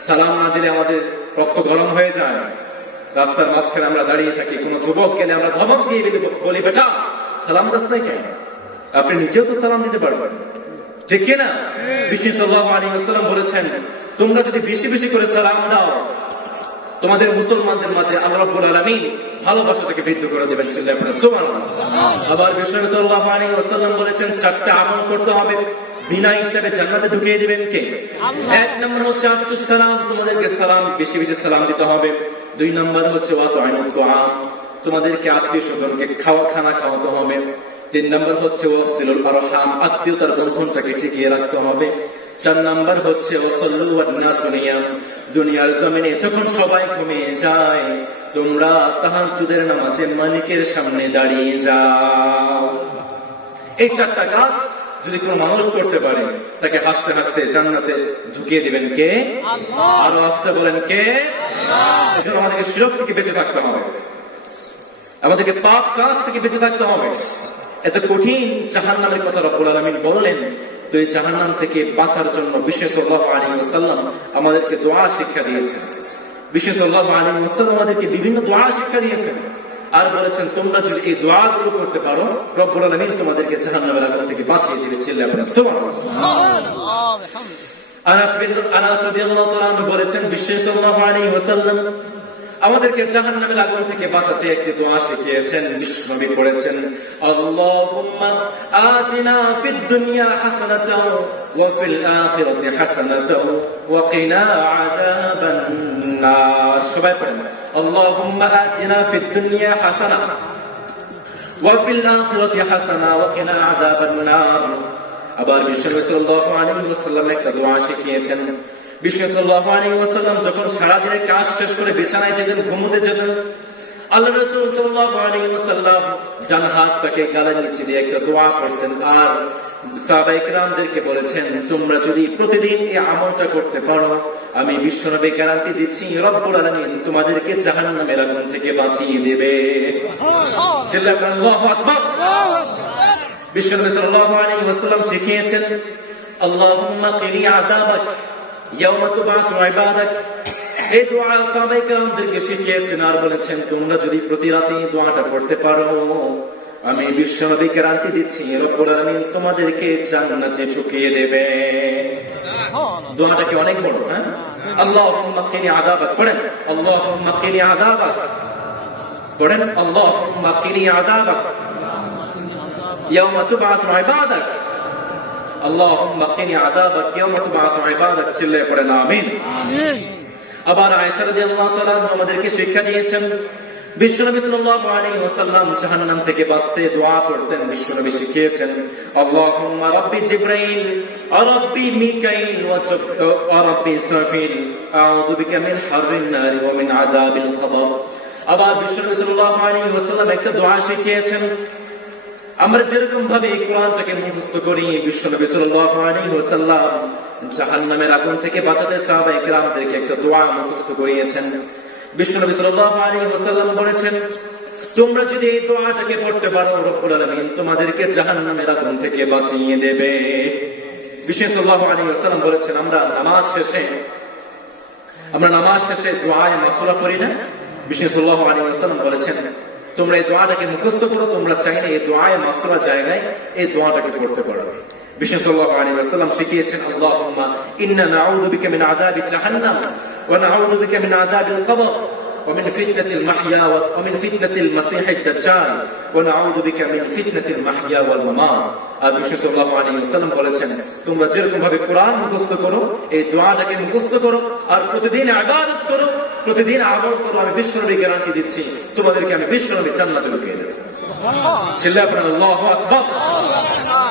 সালাম না দিলে আমাদের রক্ত গরম হয়ে যায়। রাস্তার মাঝখানে আমরা দাঁড়িয়ে থাকি, কোন যুবক গেলে আমরা ধমক দিয়ে বলি, বেটা সালাম দাস নাই কেন? আপনি নিজেও তো সালাম দিতে পারবেন, ঠিক কিনা? বিশ্বনবী সাল্লাল্লাহু আলাইহি ওয়াসাল্লাম বলেছেন, তোমরা যদি বেশি বেশি করে সালাম দাও, তোমাদের মুসলমানদের মাঝে আল্লাহ রাব্বুল আলামিন ভালোবাসাটাকে বৃদ্ধি করে দেবেন। সুবহানাল্লাহ। আবার বিশ্বনবী সাল্লাল্লাহু আলাইহি ওয়াসাল্লাম বলেছেন, চারটা আমল করতে হবে, বিনা হিসাবে জান্নাতে ঢুকিয়ে দিবেন কে? এক নম্বর হচ্ছে আফসুস সালাম, তোমাদেরকে সালাম বেশি বেশি সালাম দিতে হবে। দুই নম্বর হচ্ছে ওয়াতুআইনুত তুআম, তোমাদেরকে আত্মীয় স্বজনকে খানা খাওয়াতে হবে। তিন নম্বর হচ্ছে ওয়াসিলুল আরহাম, আত্মীয়তার বন্ধনটাকে টিকিয়ে রাখতে হবে। চার নম্বর হচ্ছে ওয়াসাল্লু ওয়ান নাসু নিয়াম, দুনিয়ার জমিনে যখন সবাই ঘুমিয়ে যায়, তোমরা তাহাজ্জুদের নামাজে মালিকের সামনে দাঁড়িয়ে যাও। এই চারটা কাজ যদি কোনো মানুষ করতে পারে, তাকে হাসতে হাসতে জান্নাতে ঢুকিয়ে দিবেন কে? আল্লাহ। আরো আসতে বলেন কে? আল্লাহ। এজন্য আমাদেরকে শিরক থেকে বেঁচে থাকতে হবে, আমাদেরকে পাপ কাজ থেকে বেঁচে থাকতে হবে। এত কঠিন জাহান্নামের কথা রব্বুল আলামিন বললেন, তো এই জাহান্নাম থেকে বাঁচার জন্য বিশ্বনবী সাল্লাল্লাহু আলাইহি ওয়াসাল্লাম আমাদেরকে দোয়া শিক্ষা দিয়েছেন। বিশ্বনবী সাল্লাল্লাহু আলাইহি ওয়াসাল্লাম আমাদেরকে বিভিন্ন দোয়া শিক্ষা দিয়েছেন, আর বলেছেন তোমরা যদি এই দোয়াগুলো করতে পারো, রব্বুল আলামিন তোমাদেরকে জাহান্নামের আগুন থেকে বাঁচিয়ে দিবে। চিল্লায়ে বলেন সুবহানাল্লাহ। আনাস রাদিয়াল্লাহু তাআলা আনহু বলেছেন, বিশ্বনবী সাল্লাল্লাহু আলাইহি ওয়াসাল্লাম আমাদেরকে জাহান্নামের আগুন থেকে বাঁচাতে একটি দোয়া শিখিয়েছেন। বিশ্বনবী পড়েছেন, আল্লাহুম্মা আতিনা ফিদ দুনিয়া হাসানাতাও ওয়া ফিল আখিরাতি হাসানাতাও ওয়া কিনা আযাবান নার। সবাই পড়েন, আল্লাহুম্মা আতিনা ফিদ দুনিয়া হাসানা ওয়া ফিল আখিরাতি হাসানা ওয়া কিনা আযাবান নার। আবার বিশ্বনবী সাল্লাল্লাহু আলাইহি ওয়াসাল্লাম একটা দোয়া শিখিয়েছেন। বিশ্বনবী সাল্লাল্লাহু আলাইহি ওয়াসাল্লাম যখন সারা দিনের কাজ শেষ করে বিছানায় যেতেন, ঘুমোতে যেতেন, আল্লাহ রাসূল সাল্লাল্লাহু আলাইহি ওয়াসাল্লাম ডান হাতটাকে গালের নিচে দিয়ে একটা দোয়া করতেন, আর সাহাবায়ে কেরামদেরকে বলেছেন, তোমরা যদি প্রতিদিন এই আমলটা করতে পারো, আমি বিশ্বনবী গ্যারান্টি দিচ্ছি রব্বুল আলামিন তোমাদেরকে জাহান্নামের আগুন থেকে বাঁচিয়ে দেবে। চিল্লায়ে বলেন আল্লাহু আকবার। বিশ্বনবী সাল্লাল্লাহু আলাইহি ওয়াসাল্লাম শিখিয়েছেন, আল্লাহুম্মা কিনি আযাবাক ইয়াওমা তুবআসু ইবাদাক। এই দোয়া সাহাবায়ে কেরামদেরকে শিখিয়েছেন, আর বলেছেন তোমরা যদি প্রতি রাতে এই দোয়াটা করতে পারো, আমি বিশ্বনবী গ্যারান্টি দিচ্ছি রব্বুল আলামিন তোমাদেরকে জান্নাতে ঢুকিয়ে দেবে। দোয়াটা কি অনেক বড়? হ্যাঁ, আল্লাহুম্মা কিনি আযাবাক পড়েন, আল্লাহুম্মা কিনি আযাবাক পড়েন, আল্লাহুম্মা কিনি আযাবাক ইয়াওমা তুবআসু ইবাদাক, আল্লাহুম্মা কিনি আযাবাক ইয়াওমা তুবআসু ইবাদাক। চিল্লায়ে পড়েন আমিন। আবার আয়েশা রাদিয়াল্লাহু তাআলা আমাদেরকে শিক্ষা দিয়েছেন, বিশ্বনবী সাল্লাল্লাহু আলাইহি ওয়াসাল্লাম জাহান্নাম থেকে বাঁচতে দোয়া করতেন। বিশ্বনবী শিখিয়েছেন, আল্লাহুম্মা রাব্বি জিবরাইল ওয়া রাব্বি মিকাইল ওয়া রাব্বি ইসরাফিল আউযু বিকা মিন হাররিন নার ওয়া মিন আযাবিল কবর। আবার বিশ্বনবী সাল্লাল্লাহু আলাইহি ওয়াসাল্লাম একটা দোয়া শিখিয়েছেন। আমরা যেরকম ভাবে এই কোরআনটাকে মুখস্থ করি, বিশ্বনবী সাল্লাল্লাহু আলাইহি ওয়াসাল্লাম জাহান্নামের আগুন থেকে বাঁচাতে সাহাবায়ে কেরামদেরকে একটা দোয়া মুখস্থ করিয়েছেন। বিশ্বনবী সাল্লাল্লাহু আলাইহি ওয়াসাল্লাম বলেছেন, তোমরা যদি এই দোয়াটাকে পড়তে পারো রব্বুল আলামিন তোমাদেরকে জাহান্নামের আগুন থেকে বাঁচিয়ে দেবে। বিষ্ণু সাল্লাল্লাহু আলাইহি ওয়াসাল্লাম বলেছেন আমরা নামাজ শেষে দোয়ায়ে মাসুরা করি না? বিষ্ণু সাল্লাল্লাহু আলাইহি ওয়াসাল্লাম বলেছেন তোমরা এই দোয়াটাকে মুখস্থ করো, তোমরা চাইলে এই দোয়ায়ে মাসুরা জায়গায় এই দোয়াটাকে পড়তে পারো। বিষ্ণু সাল্লাল্লাহু আলাইহি ওয়াসাল্লাম শিখিয়েছেন আল্লাহুম্মা ইন্না নাউযু বিকা মিন আযাবি জাহান্নাম ওয়া নাউযু বিকা মিন আযাবিল কবর ومن فتنة المحيا ومن فتنة المسيح الدجال ونعوذ بك من فتنة المحيا والممات। আর বিষ্ণু সাল্লাল্লাহু আলাইহি ওয়াসাল্লাম বলেছেন তোমরা যেরকম ভাবে কোরআন মুখস্থ করো এই দোয়াটাকে মুখস্থ করো আর প্রতিদিন ইবাদত করো, প্রতিদিন আমল করো, আমি বিশ্বনবী গ্যারান্টি দিচ্ছি তোমাদেরকে আমি বিশ্বনবী জান্নাতে ঢুকিয়ে দেব। চিল্লায়ে পড়েন আল্লাহু আকবার।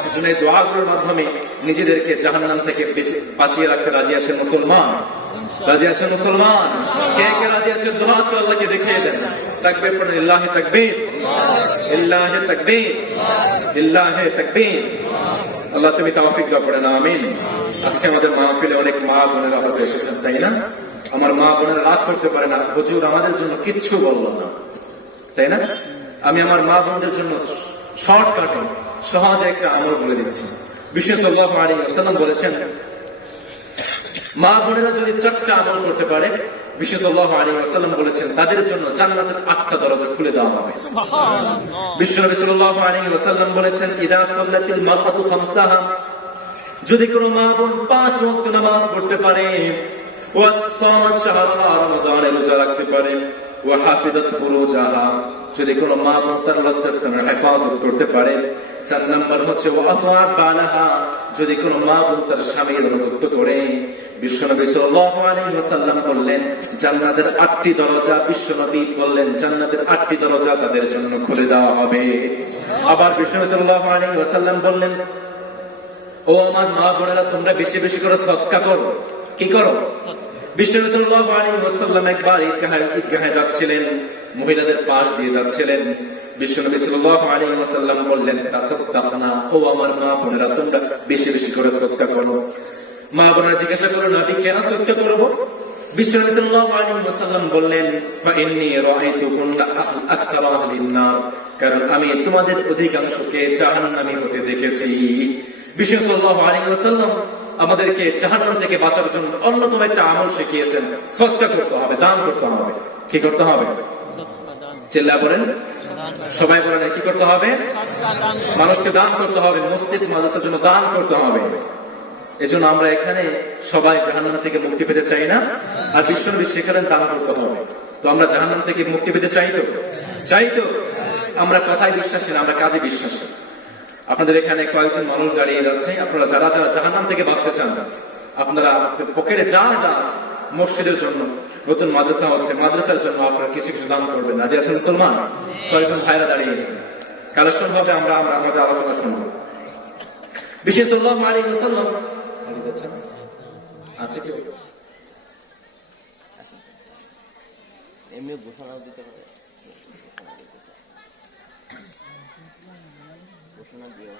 এজন্য এই দোয়াগুলোর মাধ্যমে নিজেদেরকে জাহান্নাম থেকে বাঁচিয়ে রাখতে রাজি আছেন মুসলমান? রাজি আছেন মুসলমান? কে কে রাজি আছেন দোয়া করে আল্লাহকে দেখিয়ে দেন। তাকবীর পড়েন, লিল্লাহি তাকবীর, লিল্লাহি তাকবীর, লিল্লাহি তাকবীর। আল্লাহ তুমি তৌফিক দাও, পড়েন আমিন। আজকে আমাদের মাহফিলে অনেক মা বোনেরা হয়তো এসেছেন, তাই না? আমার মা বোনেরা রাগ করতে পারে না, হুজুর আমাদের জন্য কিচ্ছু বললো না, তাই না? আমি আমার মা বোনদের জন্য শর্টকাটে সহজে একটা আমল বলে দিচ্ছি। বিষ্ণু সাল্লাল্লাহু আলাইহি ওয়াসাল্লাম বলেছেন মা বোনেরা যদি 4টা আমল করতে পারে, বিষ্ণু সাল্লাল্লাহু আলাইহি ওয়াসাল্লাম বলেছেন তাদের জন্য জান্নাতের 8টা দরজা খুলে দেওয়া হবে। বিশ্বনবী সাল্লাল্লাহু আলাইহি ওয়াসাল্লাম বলেছেন ইদা সাল্লাতিল মারআতু খামসাহা, যদি কোনো মা বোন 5 ওয়াক্ত নামাজ পড়তে পারে, ওয়া সামাত শাহরা রমাদানের রোজা রাখতে পারে, ওয়া হাফিজাত ফুরুজাহা, যদি কোনো মা বোন তার লজ্জাস্থানের হেফাজত করতে পারে। 4 নাম্বার হচ্ছে ওয়া আফাত বালাহা, যদি কোনো মা বোন তার স্বামীর অনুগত্য করে। বিশ্বনবী সাল্লাল্লাহু আলাইহি ওয়াসাল্লাম বললেন জান্নাতের 8টি দরজা, বিশ্বনবী বললেন জান্নাতের 8টি দরজা তাদের জন্য খুলে দেওয়া হবে। আবার বিশ্বনবী সাল্লাল্লাহু আলাইহি ওয়াসাল্লাম বললেন ও আমার মা বোনেরা তোমরা বেশি বেশি করে সদকা করো। কি করো? বিশ্বনবী সাল্লাল্লাহু আলাইহি ওয়াসাল্লাম একবার ঈদগাহে যাচ্ছিলেন, মহিলাদের পাশ দিয়ে যাচ্ছিলেন। বিশ্বনবী সাল্লাল্লাহু আলাইহি ওয়াসাল্লাম বললেন তাসাদদাকনা, ও আমার মা বোনেরা তোমরা বেশি বেশি করে সদকা করো। মা বোনেরা জিজ্ঞাসা করো নবী কেন সদকা করব? বিশ্বনবী সাল্লাল্লাহু আলাইহি ওয়াসাল্লাম বললেন ফা ইন্নী রাআইতুকুন্না আকতারা আহলিন নার, কারণ আমি তোমাদের অধিকাংশকে জাহান্নামী হতে দেখেছি। বিষ্ণু সাল্লাল্লাহু আলাইহি ওয়াসাল্লাম আমাদেরকে জাহান্নাম থেকে বাঁচার জন্য অন্যতম একটা আমল শিখিয়েছেন, সদকা করতে হবে, দান করতে হবে। কি করতে হবে? চিল্লায়ে বলেন, সবাই বলেন কি করতে হবে? মানুষকে দান করতে হবে, মসজিদ মাদ্রাসার জন্য দান করতে হবে। এজন্য আমরা এখানে সবাই জাহান্নাম থেকে মুক্তি পেতে চাই না? আর বিশ্বনবী শেখালেন দান করতে হবে। তো আমরা জাহান্নাম থেকে মুক্তি পেতে চাই তো? চাই তো? আমরা কথায় বিশ্বাসী না, আমরা কাজে বিশ্বাসী। আপনাদের এখানে কয়েকজন মানুষ দাঁড়িয়ে যাচ্ছে, আপনারা যারা যারা জাহান্নাম থেকে বাঁচতে চান আপনারা পকেটে যা যা আছে মসজিদের জন্য, নতুন মাদ্রাসা হচ্ছে মাদ্রাসার জন্য আপনারা কিছু কিছু দান করবেন। রাজি আছেন মুসলমান? কয়েকজন ভাইরা দাঁড়িয়েছেন, কালেকশন হবে, আমরা আমাদের আলোচনা শুনবো। বিষ্ণু সাল্লাল্লাহু আলাইহি ওয়াসাল্লাম আছে কেউ? এমনি ঘোষণাও দিতে পারে, ঘোষণা দিয়ে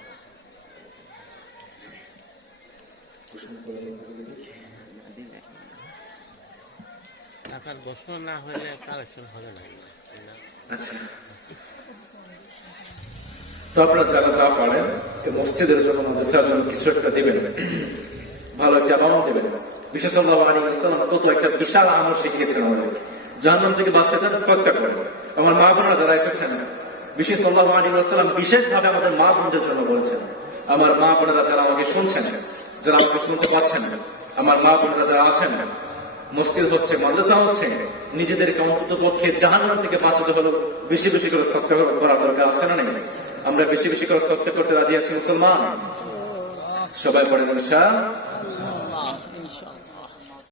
টাকার ঘোষণা না হলে কালেকশন হবে না। আচ্ছা, তো আপনারা যারা যা পারেন মসজিদের জন্য মাদ্রাসার জন্য কিছু একটা দেবেন, ভালো একটা আমল দেবেন। বিশেষ সাল্লাল্লাহু আলাইহি ওয়াসাল্লাম কত একটা বিশাল আমল শিখিয়েছেন আমাদের। জাহান্নাম থেকে বাঁচতে চান সদকা করেন। আমার মা বোনেরা যারা এসেছেন, বিশেষ সাল্লাল্লাহু আলাইহি ওয়াসাল্লাম বিশেষভাবে আমাদের মা বোনদের জন্য বলেছেন। আমার মা বোনেরা যারা আমাকে শুনছেন, যারা আমাকে শুনতে পাচ্ছেন, আমার মা বোনেরা যারা আছেন, মসজিদ হচ্ছে মাদ্রাসা হচ্ছে, নিজেদেরকে অন্তত পক্ষে জাহান্নাম থেকে বাঁচাতে হলো বেশি বেশি করে সদকা করার দরকার আছে না নেই? আমরা বেশি বেশি করে সদকা করতে রাজি আছি মুসলমান? সবাই পড়েন ইনশাআল্লাহ।